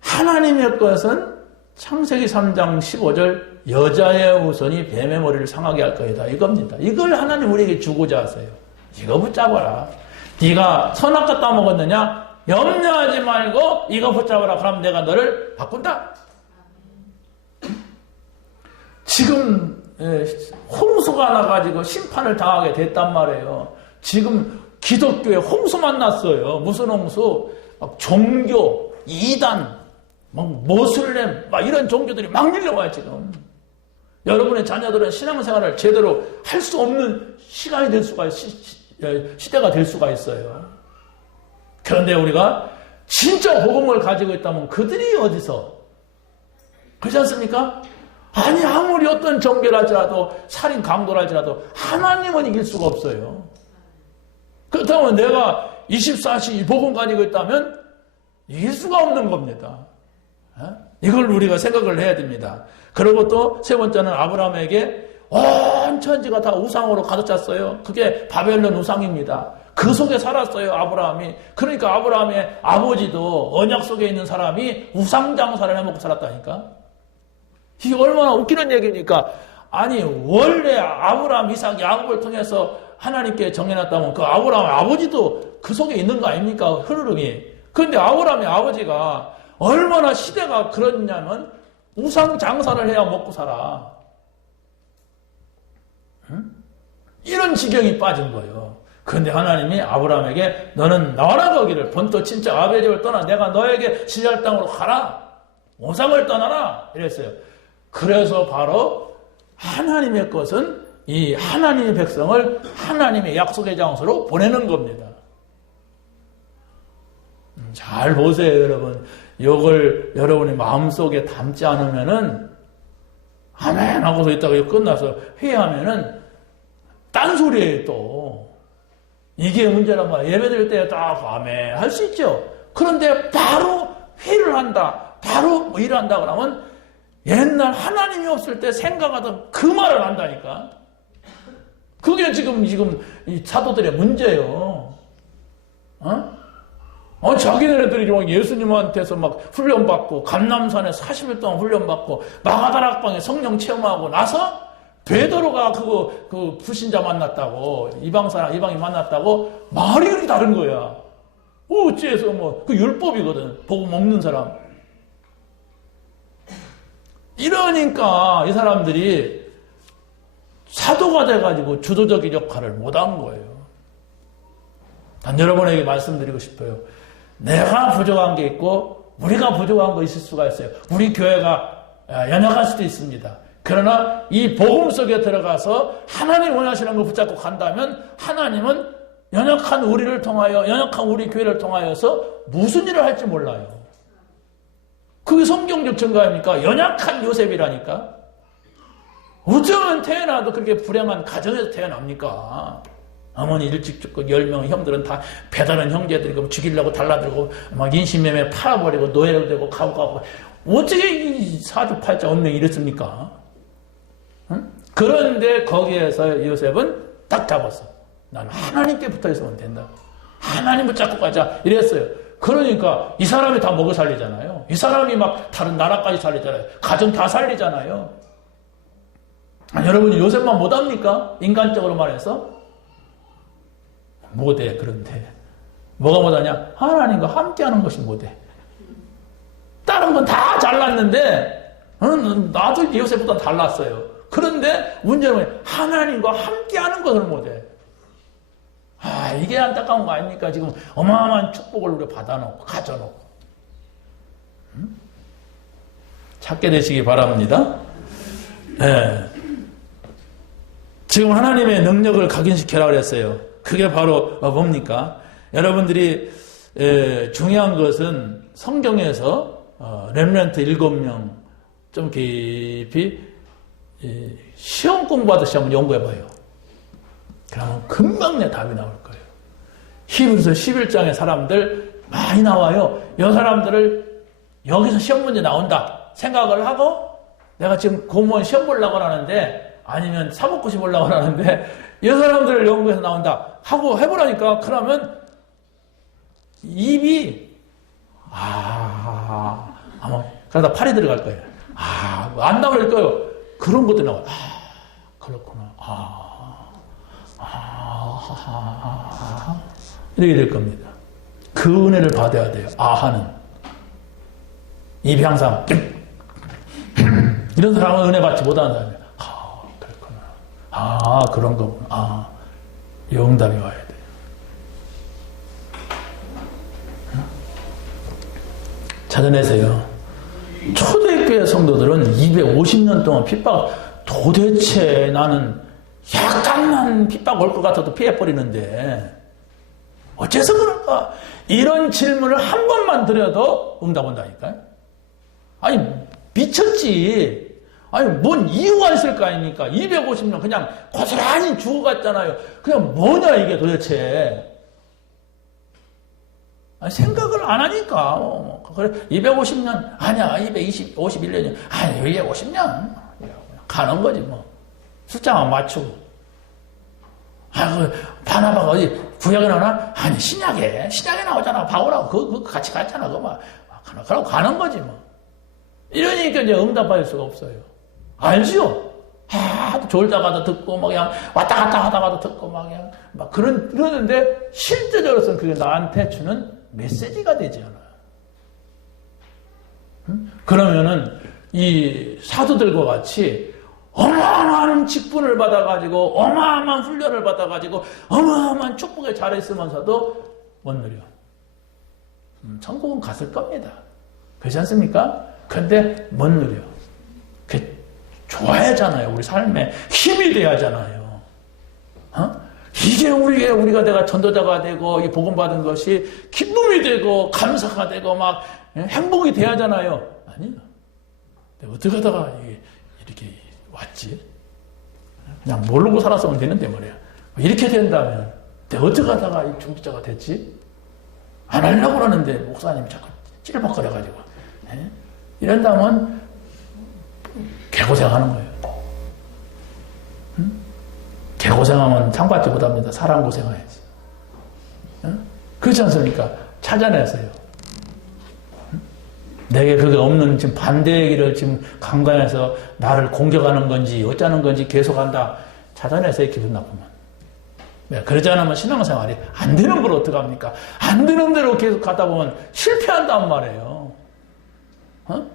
하나님의 것은 창세기 3장 15절 여자의 후손이 뱀의 머리를 상하게 할 거이다. 이겁니다. 이걸 하나님 우리에게 주고자 하세요. 이거 붙잡아라. 네가 선악과 따먹었느냐? 염려하지 말고 이거 붙잡아라. 그럼 내가 너를 바꾼다. 지금 홍수가 나가지고 심판을 당하게 됐단 말이에요. 지금 기독교에 홍수만 났어요. 무슨 홍수? 막 종교, 이단, 막 모슬렘, 막 이런 종교들이 막 밀려와요, 지금. 여러분의 자녀들은 신앙생활을 제대로 할 수 없는 시간이 될 수가, 시대가 될 수가 있어요. 그런데 우리가 진짜 복음을 가지고 있다면 그들이 어디서? 그렇지 않습니까? 아니, 아무리 어떤 정결할지라도, 살인 강도랄지라도, 하나님은 이길 수가 없어요. 그렇다면 내가 24시 복음 가지고 있다면, 이길 수가 없는 겁니다. 이걸 우리가 생각을 해야 됩니다. 그리고 또 세 번째는 아브라함에게 온 천지가 다 우상으로 가득 찼어요. 그게 바벨론 우상입니다. 그 속에 살았어요, 아브라함이. 그러니까 아브라함의 아버지도 언약 속에 있는 사람이 우상 장사를 해먹고 살았다니까. 이게 얼마나 웃기는 얘기입니까? 아니, 원래 아브라함, 이삭, 야곱을 통해서 하나님께 정해놨다면 그 아브라함 아버지도 그 속에 있는 거 아닙니까? 흐르름이. 그런데 아브라함의 아버지가 얼마나 시대가 그렇냐면 우상 장사를 해야 먹고 살아. 응? 이런 지경이 빠진 거예요. 그런데 하나님이 아브라함에게 너는 나와라 거기를 본토 친척 아벨 집을 떠나 내가 너에게 지리할 땅으로 가라. 우상을 떠나라. 이랬어요. 그래서 바로 하나님의 것은 이 하나님의 백성을 하나님의 약속의 장소로 보내는 겁니다. 잘 보세요, 여러분. 이걸 여러분의 마음속에 담지 않으면은 아멘 하고서 있다가 끝나서 회의하면은 딴소리예요, 또. 이게 문제란 말이에요. 예배 드릴 때 딱 아멘 할 수 있죠. 그런데 바로 회의를 한다. 바로 뭐 일을 한다 그러면 옛날 하나님이 없을 때 생각하던 그 말을 한다니까. 그게 지금 이 사도들의 문제예요. 자기네들이 막 예수님한테서 막 훈련받고 감남산에 40일 동안 훈련받고 마가다락방에 성령 체험하고 나서 베드로가 그 불신자 만났다고 이방인 만났다고 말이 그렇게 다른 거야. 어째서 그 율법이거든. 복음 없는 사람. 이러니까 이 사람들이 사도가 돼가지고 주도적인 역할을 못한 거예요. 난 여러분에게 말씀드리고 싶어요. 내가 부족한 게 있고 우리가 부족한 거 있을 수가 있어요. 우리 교회가 연약할 수도 있습니다. 그러나 이 복음 속에 들어가서 하나님 원하시는 걸 붙잡고 간다면 하나님은 연약한 우리를 통하여 연약한 우리 교회를 통하여서 무슨 일을 할지 몰라요. 그게 성경적 증거 아닙니까? 연약한 요셉이라니까. 어쩌면 태어나도 그렇게 불행한 가정에서 태어납니까? 어머니 일찍 죽고 10명 형들은 다 배다른 형제들이고 죽이려고 달라들고 막 인신매매 팔아버리고 노예를 되고 가고 어떻게 이 사주팔자 운명이 이랬습니까? 응? 그런데 거기에서 요셉은 딱 잡았어. 나는 하나님께 붙어 있으면 된다. 하나님 붙잡고 가자 이랬어요. 그러니까 이 사람이 다 먹여 살리잖아요. 이 사람이 막 다른 나라까지 살리잖아요. 가정 다 살리잖아요. 여러분이 요셉만 못합니까? 인간적으로 말해서 못해. 그런데 뭐가 못하냐? 하나님과 함께하는 것이 못해. 다른 건 다 잘났는데 나도 요셉보다 달랐어요. 그런데 문제는 하나님과 함께하는 것을 못해. 이게 안타까운 거 아닙니까? 지금 어마어마한 축복을 우리가 받아놓고 가져놓고 찾게 되시기 바랍니다. 네. 지금 하나님의 능력을 각인시켜라 그랬어요. 그게 바로 뭡니까? 여러분들이 중요한 것은 성경에서 렘넌트 7명 좀 깊이 시험 공부하듯이 한번 연구해봐요. 그러면 금방 내 답이 나올 거예요. 히브리서 11장의 사람들 많이 나와요. 이 사람들을 여기서 시험 문제 나온다 생각을 하고 내가 지금 공무원 시험 보려고 하는데 아니면 사법고시 보려고 하는데 이 사람들을 연구해서 나온다 하고 해보라니까. 그러면 입이 아마 그러다 팔이 들어갈 거예요. 안 나올 거예요. 그런 것도 나와요. 그렇구나. 이렇게 될 겁니다. 그 은혜를 받아야 돼요. 하는 입이 항상 이런 사람은 은혜 받지 못하는 사람이에요. 그렇구나. 그런 거구나. 이 응답이 와야 돼요. 찾아내세요. 초대교회 성도들은 250년 동안 도대체 나는 약간만 핍박 올 것 같아도 피해버리는데 어째서 그럴까? 이런 질문을 한 번만 드려도 응답 온다니까요. 미쳤지. 뭔 이유가 있을 거 아닙니까? 250년 그냥 고스란히 죽어갔잖아요. 그냥 뭐냐 이게 도대체. 생각을 안 하니까. 그래 250년 아니야 251년이야. 250년 가는 거지 뭐. 숫자만 맞추고. 바나바가 어디 구약에 나오나? 신약에 나오잖아. 바울하고 그거 같이 갔잖아. 그럼 가는 거지 뭐. 이러니까 이제 응답받을 수가 없어요. 알죠? 졸다가도 듣고 그냥 왔다 갔다 하다가도 듣고 그냥 그러는데 실제적으로는 그게 나한테 주는 메시지가 되지 않아요. 그러면은 이 사도들과 같이 어마어마한 직분을 받아가지고 어마어마한 훈련을 받아가지고 어마어마한 축복에 잘했으면서도 못 누려. 천국은 갔을 겁니다. 그렇지 않습니까? 근데 못 누려. 그게 좋아야잖아요. 우리 삶에 힘이 돼야잖아요. 이게 우리가 내가 전도자가 되고 이 복음 받은 것이 기쁨이 되고 감사가 되고 막 행복이 돼야잖아요. 아니요. 내가 어떻게 하다가 이렇게 왔지? 그냥 모르고 살았으면 되는데 말이야. 이렇게 된다면 내가 어떻게 하다가 이 중직자가 됐지? 안 하려고 하는데 목사님이 자꾸 찔박거려가지고 이런다면 개고생하는 거예요. 응? 개고생하면 상받지 못합니다. 사람 고생해야지. 응? 그렇지 않습니까? 찾아내세요. 응? 내게 그게 없는 지금 반대의 길을 지금 강간해서 나를 공격하는 건지 어쩌는 건지 계속한다. 찾아내세요. 기분 나쁘면. 네, 그러지 않으면 신앙생활이 안 되는 걸 어떡합니까? 안 되는 대로 계속 가다 보면 실패한단 말이에요. 어?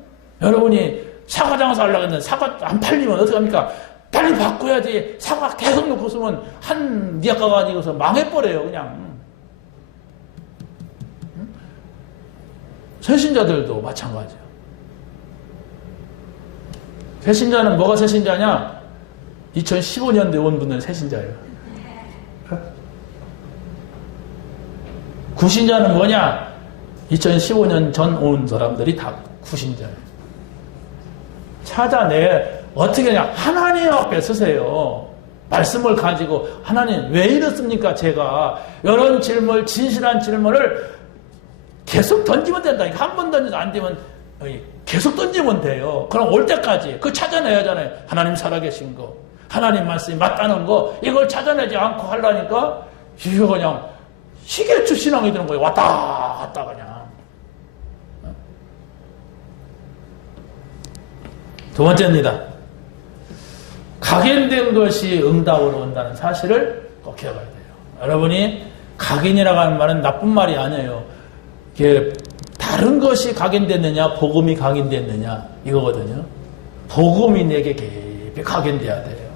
여러분이 사과 장사 하려고 했는데 사과 안 팔리면 어떡합니까? 빨리 바꿔야지. 사과 계속 놓고 있으면 한 니아까 가지고서 망해버려요, 그냥. 응? 새신자들도 마찬가지예요. 새신자는 뭐가 새신자냐? 2015년도에 온 분들은 새신자예요. 구신자는 뭐냐? 2015년 전 온 사람들이 다 구신자예요. 찾아내. 어떻게 하냐? 하나님 앞에 서세요. 말씀을 가지고 하나님 왜 이렇습니까? 제가 이런 질문, 진실한 질문을 계속 던지면 된다니까. 한 번 던져도 안 되면 계속 던지면 돼요. 그럼 올 때까지 그거 찾아내야 하잖아요. 하나님 살아계신 거, 하나님 말씀이 맞다는 거, 이걸 찾아내지 않고 하려니까 이거 그냥 시계추 신앙이 되는 거예요. 왔다 갔다 그냥. 두 번째입니다. 각인된 것이 응답으로 온다는 사실을 꼭 기억해야 돼요. 여러분이 각인이라고 하는 말은 나쁜 말이 아니에요. 이게 다른 것이 각인됐느냐, 복음이 각인됐느냐 이거거든요. 복음이 내게 깊이 각인돼야 돼요.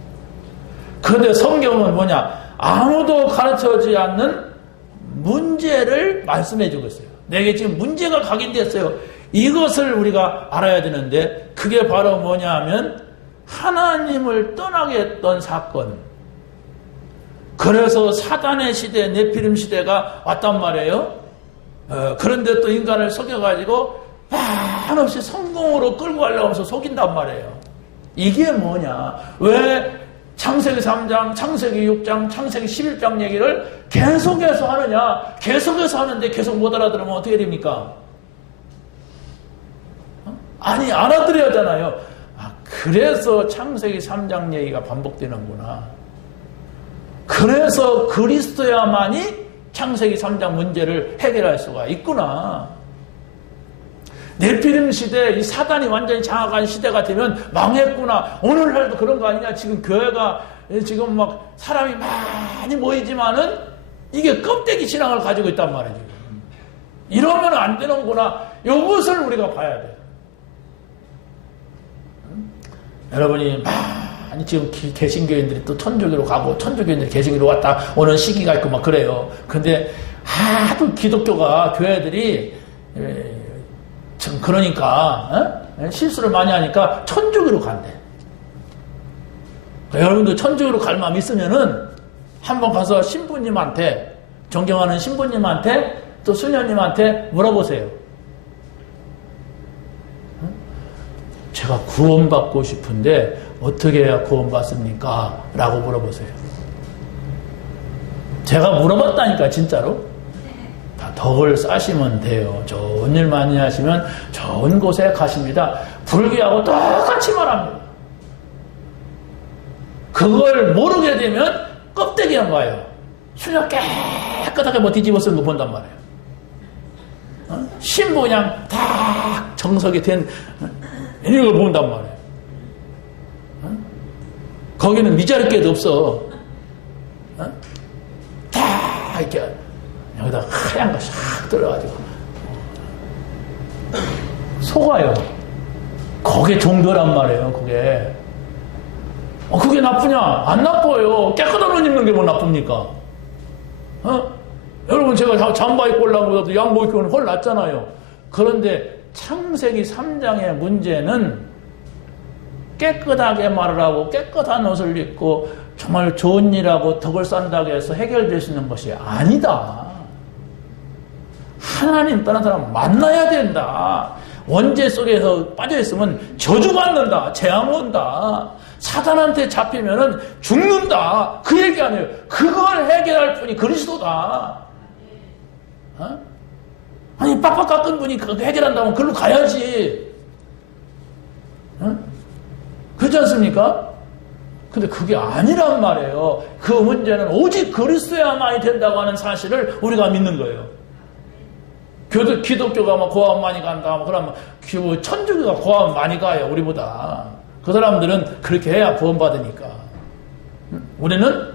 그런데 성경은 뭐냐? 아무도 가르쳐주지 않는 문제를 말씀해 주고 있어요. 내게 지금 문제가 각인됐어요. 이것을 우리가 알아야 되는데 그게 바로 뭐냐 하면 하나님을 떠나게 했던 사건. 그래서 사단의 시대, 네피림 시대가 왔단 말이에요. 그런데 또 인간을 속여가지고 한없이 성공으로 끌고 가려고 하면서 속인단 말이에요. 이게 뭐냐? 왜 창세기 3장, 창세기 6장, 창세기 11장 얘기를 계속해서 하느냐? 계속해서 하는데 계속 못 알아들으면 어떻게 됩니까? 아니, 알아들어야 하잖아요. 그래서 창세기 3장 얘기가 반복되는구나. 그래서 그리스도야만이 창세기 3장 문제를 해결할 수가 있구나. 네피림 시대, 이 사단이 완전히 장악한 시대가 되면 망했구나. 오늘날도 그런 거 아니냐. 지금 교회가 지금 막 사람이 많이 모이지만은 이게 껍데기 신앙을 가지고 있단 말이에요. 이러면 안 되는구나. 이것을 우리가 봐야 돼요. 여러분이 많이 지금 개신교인들이 또 천주교로 가고 천주교인들이 개신교로 왔다 오는 시기가 있고 막 그래요. 근데 하도 기독교가 교회들이 참 그러니까 실수를 많이 하니까 천주교로 간대. 여러분도 천주교로 갈 마음 있으면은 한번 가서 신부님한테, 존경하는 신부님한테 또 수녀님한테 물어보세요. 제가 구원받고 싶은데 어떻게 해야 구원받습니까? 라고 물어보세요. 제가 물어봤다니까 진짜로. 다 덕을 쌓으시면 돼요. 좋은 일 많이 하시면 좋은 곳에 가십니다. 불교하고 똑같이 말합니다. 그걸 모르게 되면 껍데기만 봐요. 수녀 깨끗하게 뭐 뒤집어 쓴 거 본단 말이에요. 신부 그냥 딱 정석이 된 이걸 본단 말이에요. 거기는 미자리께도 없어. 다 이렇게 여기다 하얀 거 샥 들어가지고 속아요. 그게 종교란 말이에요. 그게 나쁘냐? 안 나빠요. 깨끗한 옷 입는 게 뭐 나쁩니까? 여러분 제가 잠바 입고 올라온 것보다 양복 입고 오면 훨 낫잖아요. 그런데 창세기 3장의 문제는 깨끗하게 말을 하고 깨끗한 옷을 입고 정말 좋은 일하고 덕을 쌓는다고 해서 해결될 수 있는 것이 아니다. 하나님 떠난 사람 만나야 된다. 원죄 속에서 빠져있으면 저주받는다. 재앙 온다. 사단한테 잡히면은 죽는다. 그 얘기 아니에요. 그걸 해결할 분이 그리스도다. 아니 빡빡 깎은 분이 그거 해결한다면 글로 가야지. 그렇지 않습니까? 근데 그게 아니란 말이에요. 그 문제는 오직 그리스도야만이 된다고 하는 사실을 우리가 믿는 거예요. 기독교가 막 고아원 많이 간다. 그러면 천주교가 고아원 많이 가요. 우리보다. 그 사람들은 그렇게 해야 구원받으니까. 우리는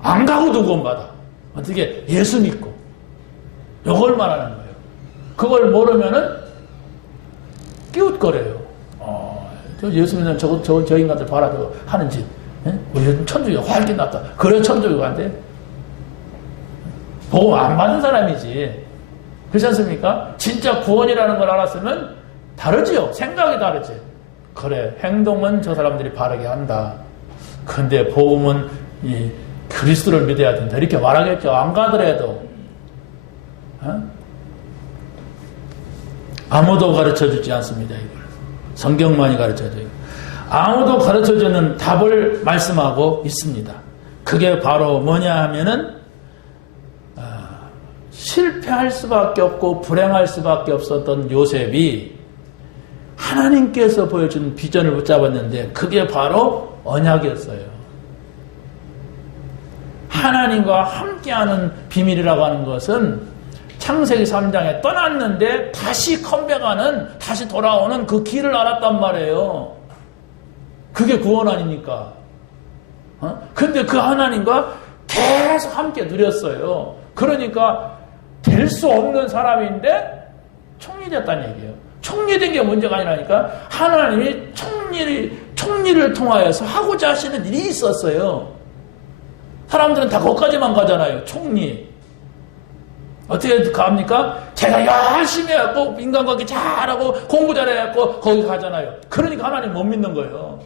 안 가고도 구원받아. 어떻게? 예수 믿고. 이걸 말하는 거예요. 그걸 모르면은 끼웃거려요. 예수 믿는 저 인간들 봐라. 저거 하는 짓. 우리 요즘 천주교가 활기 났다. 그래 천주교가 안 돼? 복음 안 받은 사람이지. 그렇지 않습니까? 진짜 구원이라는 걸 알았으면 다르지요. 생각이 다르지. 그래, 행동은 저 사람들이 바르게 한다. 근데 복음은 이 그리스도를 믿어야 된다. 이렇게 말하겠죠. 안 가더라도. 아무도 가르쳐주지 않습니다. 이걸. 성경만이 가르쳐줘요. 아무도 가르쳐주는 답을 말씀하고 있습니다. 그게 바로 뭐냐 하면은 실패할 수밖에 없고 불행할 수밖에 없었던 요셉이 하나님께서 보여준 비전을 붙잡았는데 그게 바로 언약이었어요. 하나님과 함께하는 비밀이라고 하는 것은 창세기 3장에 떠났는데 다시 컴백하는, 다시 돌아오는 그 길을 알았단 말이에요. 그게 구원 아닙니까? 근데 그 하나님과 계속 함께 누렸어요. 그러니까 될 수 없는 사람인데 총리됐다는 얘기예요. 총리된 게 문제가 아니라니까 하나님이 총리를 통하여서 하고자 하시는 일이 있었어요. 사람들은 다 거기까지만 가잖아요. 총리. 어떻게 갑니까? 제가 열심히 해갖고 인간관계 잘하고 공부 잘해갖고 거기 가잖아요. 그러니까 하나님 못 믿는 거예요.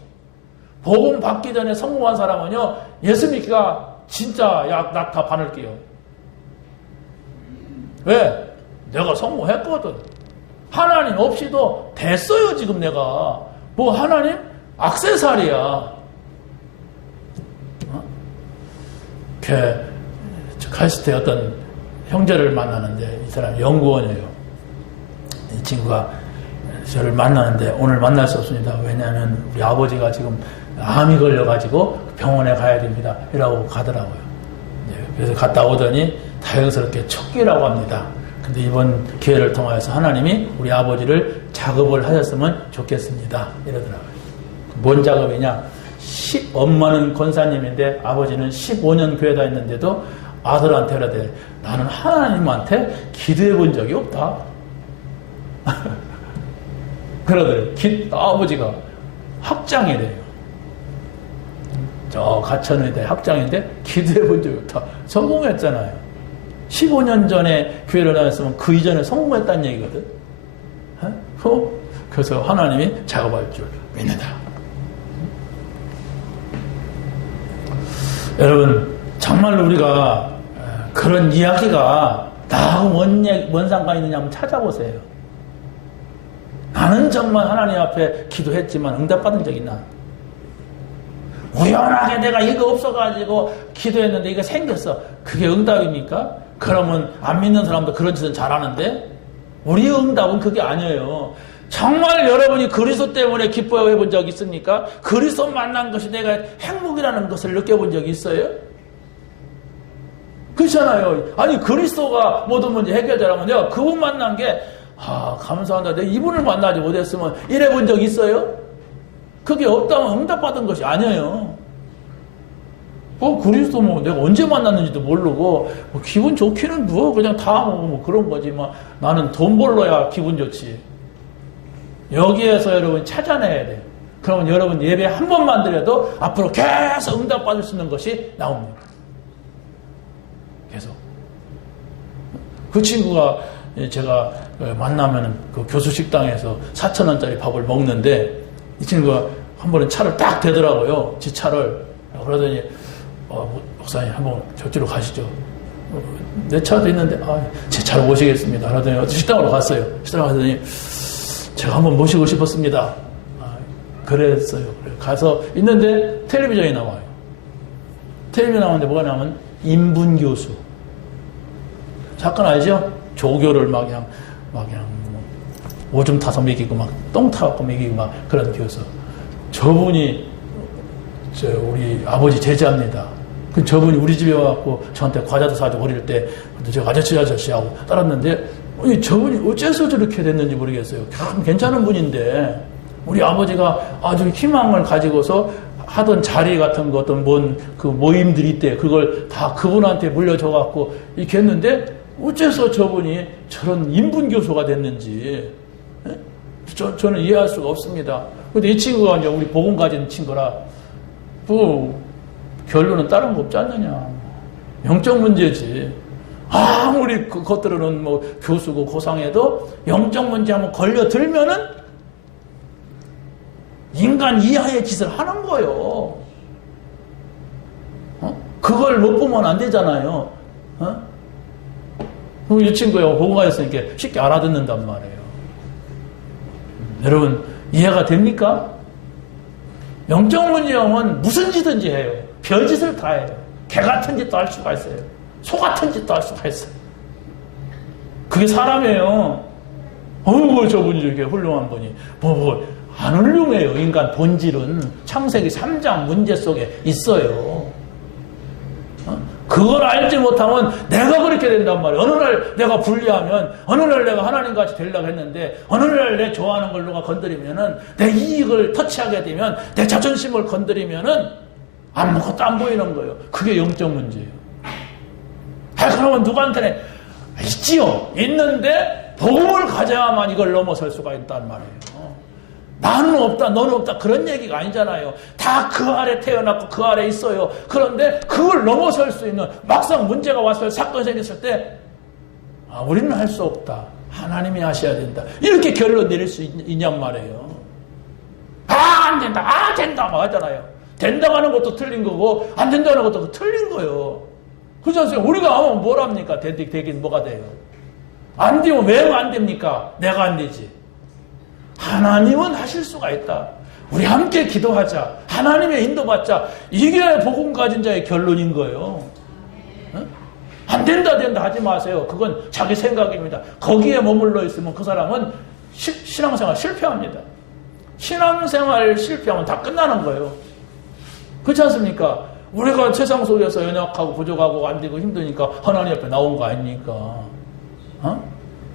복음 받기 전에 성공한 사람은요, 예수 믿기가 진짜 낙타 바늘게요. 왜? 내가 성공했거든. 하나님 없이도 됐어요, 지금 내가. 뭐 하나님? 액세서리야. 갔을 때 어떤 형제를 만나는데 이 사람 연구원이에요. 이 친구가 저를 만나는데 오늘 만날 수 없습니다. 왜냐하면 우리 아버지가 지금 암이 걸려가지고 병원에 가야 됩니다. 이라고 가더라고요. 그래서 갔다 오더니 다행스럽게 척기라고 합니다. 근데 이번 기회를 통해서 하나님이 우리 아버지를 작업을 하셨으면 좋겠습니다. 이러더라고요. 뭔 작업이냐? 엄마는 권사님인데 아버지는 15년 교회 다녔는데도 아들한테 그러대. 나는 하나님한테 기도해 본 적이 없다. 그러더래. 아버지가 학장이래요. 저 가천의대 학장인데 기도해 본 적이 없다. 성공했잖아요. 15년 전에 교회를 다녔으면 그 이전에 성공했다는 얘기거든. 그래서 하나님이 작업할 줄 믿는다. 여러분, 정말 우리가 그런 이야기가 나하고 뭔 상관이 있느냐 한번 찾아보세요. 나는 정말 하나님 앞에 기도했지만 응답받은 적 있나? 우연하게 내가 이거 없어가지고 기도했는데 이거 생겼어. 그게 응답입니까? 그러면 안 믿는 사람도 그런 짓은 잘하는데 우리의 응답은 그게 아니에요. 정말 여러분이 그리스도 때문에 기뻐해 본 적 있습니까? 그리스도 만난 것이 내가 행복이라는 것을 느껴본 적이 있어요? 그렇잖아요. 아니 그리스도가 모든 문제 해결자라면 내가 그분 만난 게 감사한다. 내가 이분을 만나지 못했으면 이래 본 적 있어요? 그게 없다면 응답받은 것이 아니에요. 그리스도 내가 언제 만났는지도 모르고 기분 좋기는 그냥 다 그런 거지. 나는 돈 벌러야 기분 좋지. 여기에서 여러분 찾아내야 돼요. 그러면 여러분 예배 한 번만 드려도 앞으로 계속 응답받을 수 있는 것이 나옵니다. 계속. 그 친구가 제가 만나면 그 교수 식당에서 4,000원짜리 밥을 먹는데 이 친구가 한 번은 차를 딱 대더라고요. 지 차를. 그러더니 목사님 한번 저쪽으로 가시죠. 내 차도 있는데 제 차로 모시겠습니다. 그러더니 식당으로 갔어요. 식당으로 갔더니 제가 한번 모시고 싶었습니다. 그랬어요. 가서 있는데 텔레비전이 나와요. 텔레비전 나오는데 뭐가 나오면 인분교수. 사건 알죠? 조교를 막 그냥 오줌 타서 먹이고 똥 타고 먹이고 그런 교수. 저분이 우리 아버지 제자입니다. 그 저분이 우리 집에 와갖고 저한테 과자도 사주고 어릴 때 제가 아저씨하고 따랐는데 저분이 어째서 저렇게 됐는지 모르겠어요. 참 괜찮은 분인데 우리 아버지가 아주 희망을 가지고서 하던 자리 같은 거 어떤 그 모임들이 있대. 그걸 다 그분한테 물려줘갖고 이렇게 했는데 어째서 저분이 저런 인분교수가 됐는지 저는 이해할 수가 없습니다. 근데 이 친구가 이제 우리 복음 가진 친구라 결론은 다른 거 없지 않느냐. 영적 문제지. 아무리 그것들은 뭐 교수고 고상해도 영적 문제 한번 걸려들면은 인간 이하의 짓을 하는 거예요. 그걸 못 보면 안 되잖아요. 이 친구가 복음가였으니까 쉽게 알아듣는단 말이에요. 여러분 이해가 됩니까? 영적 문제형은 무슨 짓든지 해요. 별짓을 다 해요. 개 같은 짓도 할 수가 있어요. 소 같은 짓도 할 수가 있어요. 그게 사람이에요. 어이구 저분이 이렇게 훌륭한 분이 안 훌륭해요. 인간 본질은 창세기 3장 문제 속에 있어요. 그걸 알지 못하면 내가 그렇게 된단 말이에요. 어느 날 내가 불리하면 어느 날 내가 하나님같이 되려고 했는데 어느 날 내 좋아하는 걸 누가 건드리면은 내 이익을 터치하게 되면 내 자존심을 건드리면은 아무것도 안 보이는 거예요. 그게 영적 문제예요. 그러면 누구한테는 있지요. 있는데 복음을 가져야만 이걸 넘어설 수가 있단 말이에요. 나는 없다, 너는 없다 그런 얘기가 아니잖아요. 다 그 아래 태어났고 그 아래 있어요. 그런데 그걸 넘어설 수 있는 막상 문제가 왔을 때 사건이 생겼을 때 우리는 할 수 없다. 하나님이 하셔야 된다. 이렇게 결론 내릴 수 있냔 말이에요. 안 된다. 된다 막 하잖아요. 된다고 하는 것도 틀린 거고 안 된다는 것도 틀린 거예요. 그렇지 않습니까? 우리가 하면 뭘 합니까? 되긴 뭐가 돼요? 안 되면 왜 안 됩니까? 내가 안 되지. 하나님은 하실 수가 있다. 우리 함께 기도하자. 하나님의 인도받자. 이게 복음 가진 자의 결론인 거예요. 안 된다 하지 마세요. 그건 자기 생각입니다. 거기에 머물러 있으면 그 사람은 신앙생활 실패합니다. 신앙생활 실패하면 다 끝나는 거예요. 그렇지 않습니까? 우리가 세상 속에서 연약하고 부족하고 안 되고 힘드니까 하나님 앞에 나온 거 아닙니까?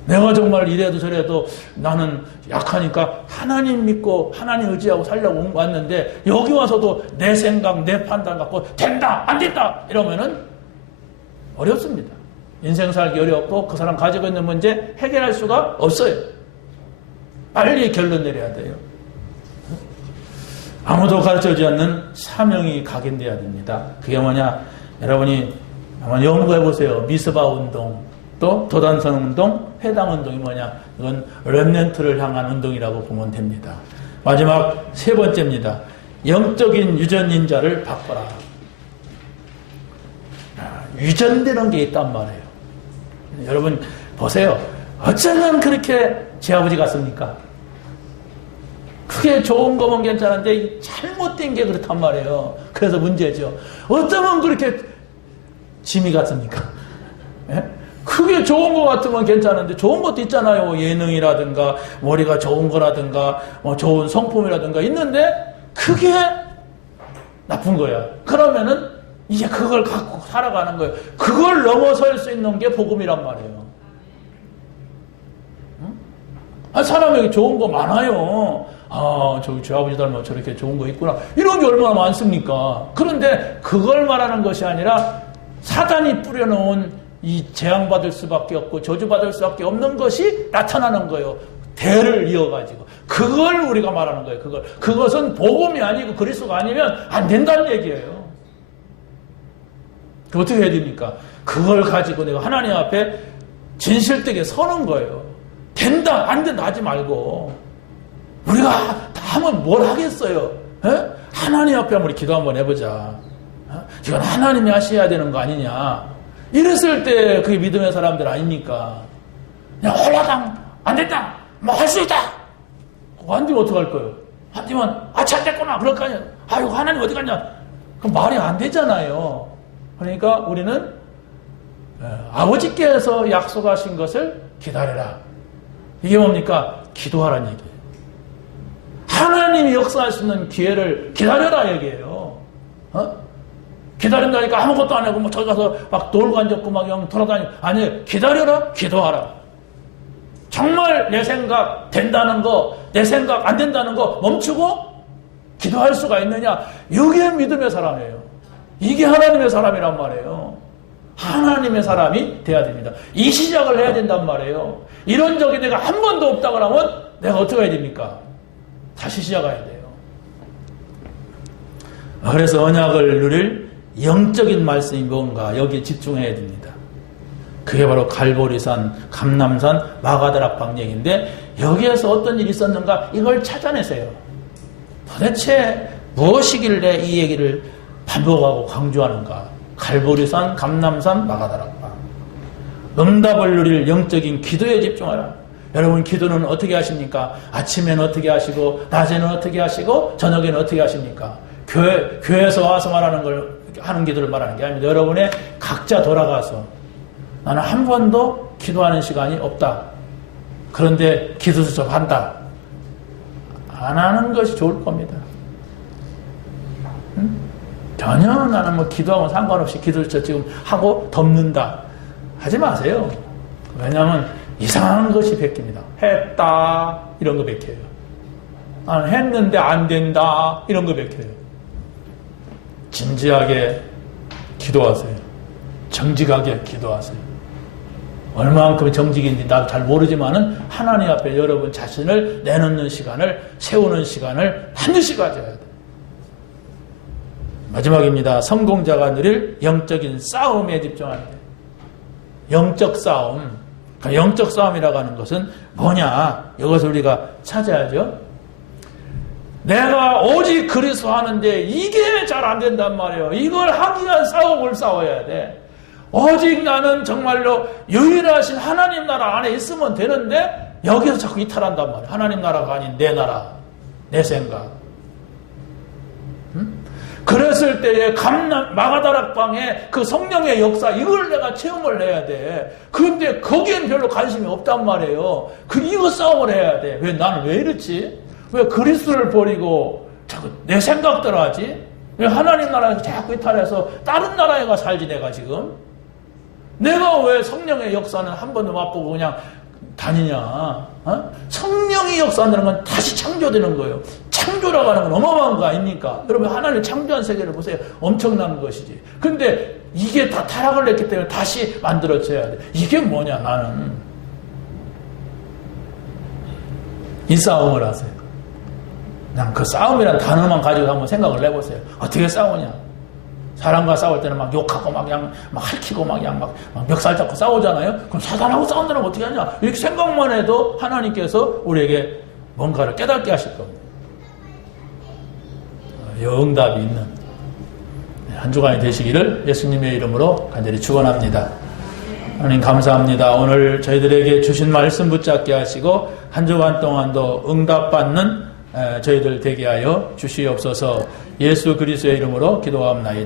내가 정말 이래도 저래도 나는 약하니까 하나님 믿고 하나님 의지하고 살려고 왔는데 여기 와서도 내 생각, 내 판단 갖고 된다, 안 된다 이러면은 어렵습니다. 인생 살기 어렵고 그 사람 가지고 있는 문제 해결할 수가 없어요. 빨리 결론 내려야 돼요. 아무도 가르쳐주지 않는 사명이 각인돼야 됩니다. 그게 뭐냐? 여러분이 한번 연구해 보세요. 미스바 운동, 또 도단성 운동, 회당 운동이 뭐냐? 이건 렘넌트를 향한 운동이라고 보면 됩니다. 마지막 세 번째입니다. 영적인 유전인자를 바꿔라. 유전되는 게 있단 말이에요. 여러분 보세요. 어쩌면 그렇게 제 아버지 같습니까? 그게 좋은 거면 괜찮은데 잘못된 게 그렇단 말이에요. 그래서 문제죠. 어쩌면 그렇게 짐이 같습니까? 예? 그게 좋은 거 같으면 괜찮은데 좋은 것도 있잖아요. 예능이라든가 머리가 좋은 거라든가 좋은 성품이라든가 있는데 그게 나쁜 거야. 그러면은 이제 그걸 갖고 살아가는 거예요. 그걸 넘어설 수 있는 게 복음이란 말이에요. 사람에게 좋은 거 많아요. 저기 제 아버지 닮아 저렇게 좋은 거 있구나. 이런 게 얼마나 많습니까? 그런데 그걸 말하는 것이 아니라 사단이 뿌려놓은 이 재앙받을 수밖에 없고 저주받을 수밖에 없는 것이 나타나는 거예요. 대를 이어가지고. 그걸 우리가 말하는 거예요. 그것은 복음이 아니고 그리스도가 아니면 안 된다는 얘기예요. 어떻게 해야 됩니까? 그걸 가지고 내가 하나님 앞에 진실되게 서는 거예요. 된다, 안 된다 하지 말고. 우리가 다 하면 뭘 하겠어요? 에? 하나님 앞에 우리 기도 한번 해보자. 이건 하나님이 하셔야 되는 거 아니냐. 이랬을 때 그게 믿음의 사람들 아닙니까? 그냥 홀라당, 안 된다, 뭐 할 수 있다. 안 되면 어떡할 거예요? 안 되면, 잘 됐구나. 그럴 거 아니야. 아이고, 하나님 어디 갔냐. 그럼 말이 안 되잖아요. 그러니까 우리는 아버지께서 약속하신 것을 기다려라. 이게 뭡니까? 기도하라는 얘기예요. 하나님이 역사할 수 있는 기회를 기다려라 얘기해요. 기다린다니까 아무것도 안 하고 뭐 저기 가서 막 놀고 앉았고 막 그냥 돌아다니고. 아니, 기다려라, 기도하라. 정말 내 생각 된다는 거, 내 생각 안 된다는 거 멈추고 기도할 수가 있느냐? 이게 믿음의 사람이에요. 이게 하나님의 사람이란 말이에요. 하나님의 사람이 돼야 됩니다. 이 시작을 해야 된단 말이에요. 이런 적이 내가 한 번도 없다 그러면 내가 어떻게 해야 됩니까? 다시 시작해야 돼요. 그래서 언약을 누릴 영적인 말씀이 뭔가 여기에 집중해야 됩니다. 그게 바로 갈보리산, 감람산, 마가다락 얘기인데 여기에서 어떤 일이 있었는가 이걸 찾아내세요. 도대체 무엇이길래 이 얘기를 반복하고 강조하는가? 갈보리산, 감람산, 마가다락 응답을 누릴 영적인 기도에 집중하라. 여러분 기도는 어떻게 하십니까? 아침에는 어떻게 하시고 낮에는 어떻게 하시고 저녁에는 어떻게 하십니까? 교회에서 와서 말하는 걸 하는 기도를 말하는 게 아닙니다. 여러분의 각자 돌아가서 나는 한 번도 기도하는 시간이 없다. 그런데 기도도 좀 한다. 안 하는 것이 좋을 겁니다. 전혀 나는 뭐 기도하고 상관없이 기도를 지금 하고 덮는다. 하지 마세요. 왜냐하면 이상한 것이 베낍니다. 했다. 이런 거 베껴요. 나는 했는데 안 된다. 이런 거 베껴요. 진지하게 기도하세요. 정직하게 기도하세요. 얼마만큼 정직인지 나도 잘 모르지만은 하나님 앞에 여러분 자신을 내놓는 시간을, 세우는 시간을 반드시 가져야 돼요. 마지막입니다. 성공자가 누릴 영적인 싸움에 집중하는 거예요. 영적 싸움. 그러니까 영적 싸움이라고 하는 것은 뭐냐? 이것을 우리가 찾아야죠. 내가 오직 그리스도 하는데 이게 잘 안 된단 말이에요. 이걸 하기 위한 싸움을 싸워야 돼. 오직 나는 정말로 유일하신 하나님 나라 안에 있으면 되는데 여기서 자꾸 이탈한단 말이에요. 하나님 나라가 아닌 내 나라, 내 생각. 그랬을 때에 마가다락방에 그 성령의 역사 이걸 내가 체험을 해야 돼. 그런데 거기엔 별로 관심이 없단 말이에요. 이거 싸움을 해야 돼. 왜 나는 왜 이렇지? 왜 그리스도를 버리고 자꾸 내 생각대로 하지? 왜 하나님 나라에서 자꾸 이탈해서 다른 나라에 가 살지 내가 지금? 내가 왜 성령의 역사는 한 번도 맛보고 그냥 다니냐? 성령의 역사한다는 건 다시 창조되는 거예요. 창조라고 하는 건 어마어마한 거 아닙니까? 여러분 하나님 창조한 세계를 보세요. 엄청난 것이지. 근데 이게 다 타락을 했기 때문에 다시 만들어져야 돼. 이게 뭐냐 나는. 이 싸움을 하세요. 그냥 그 싸움이라는 단어만 가지고 한번 생각을 해보세요. 어떻게 싸우냐? 사람과 싸울 때는 막 욕하고 막 그냥 막 핥히고 막 그냥 막 멱살 잡고 싸우잖아요. 그럼 사단하고 싸운다는 건 어떻게 하냐? 이렇게 생각만 해도 하나님께서 우리에게 뭔가를 깨닫게 하실 겁니다. 응답이 있는 한 주간이 되시기를 예수님의 이름으로 간절히 축원합니다. 하나님 감사합니다. 오늘 저희들에게 주신 말씀 붙잡게 하시고 한 주간 동안도 응답받는 저희들 되게 하여 주시옵소서. 예수 그리스도의 이름으로 기도합나이다.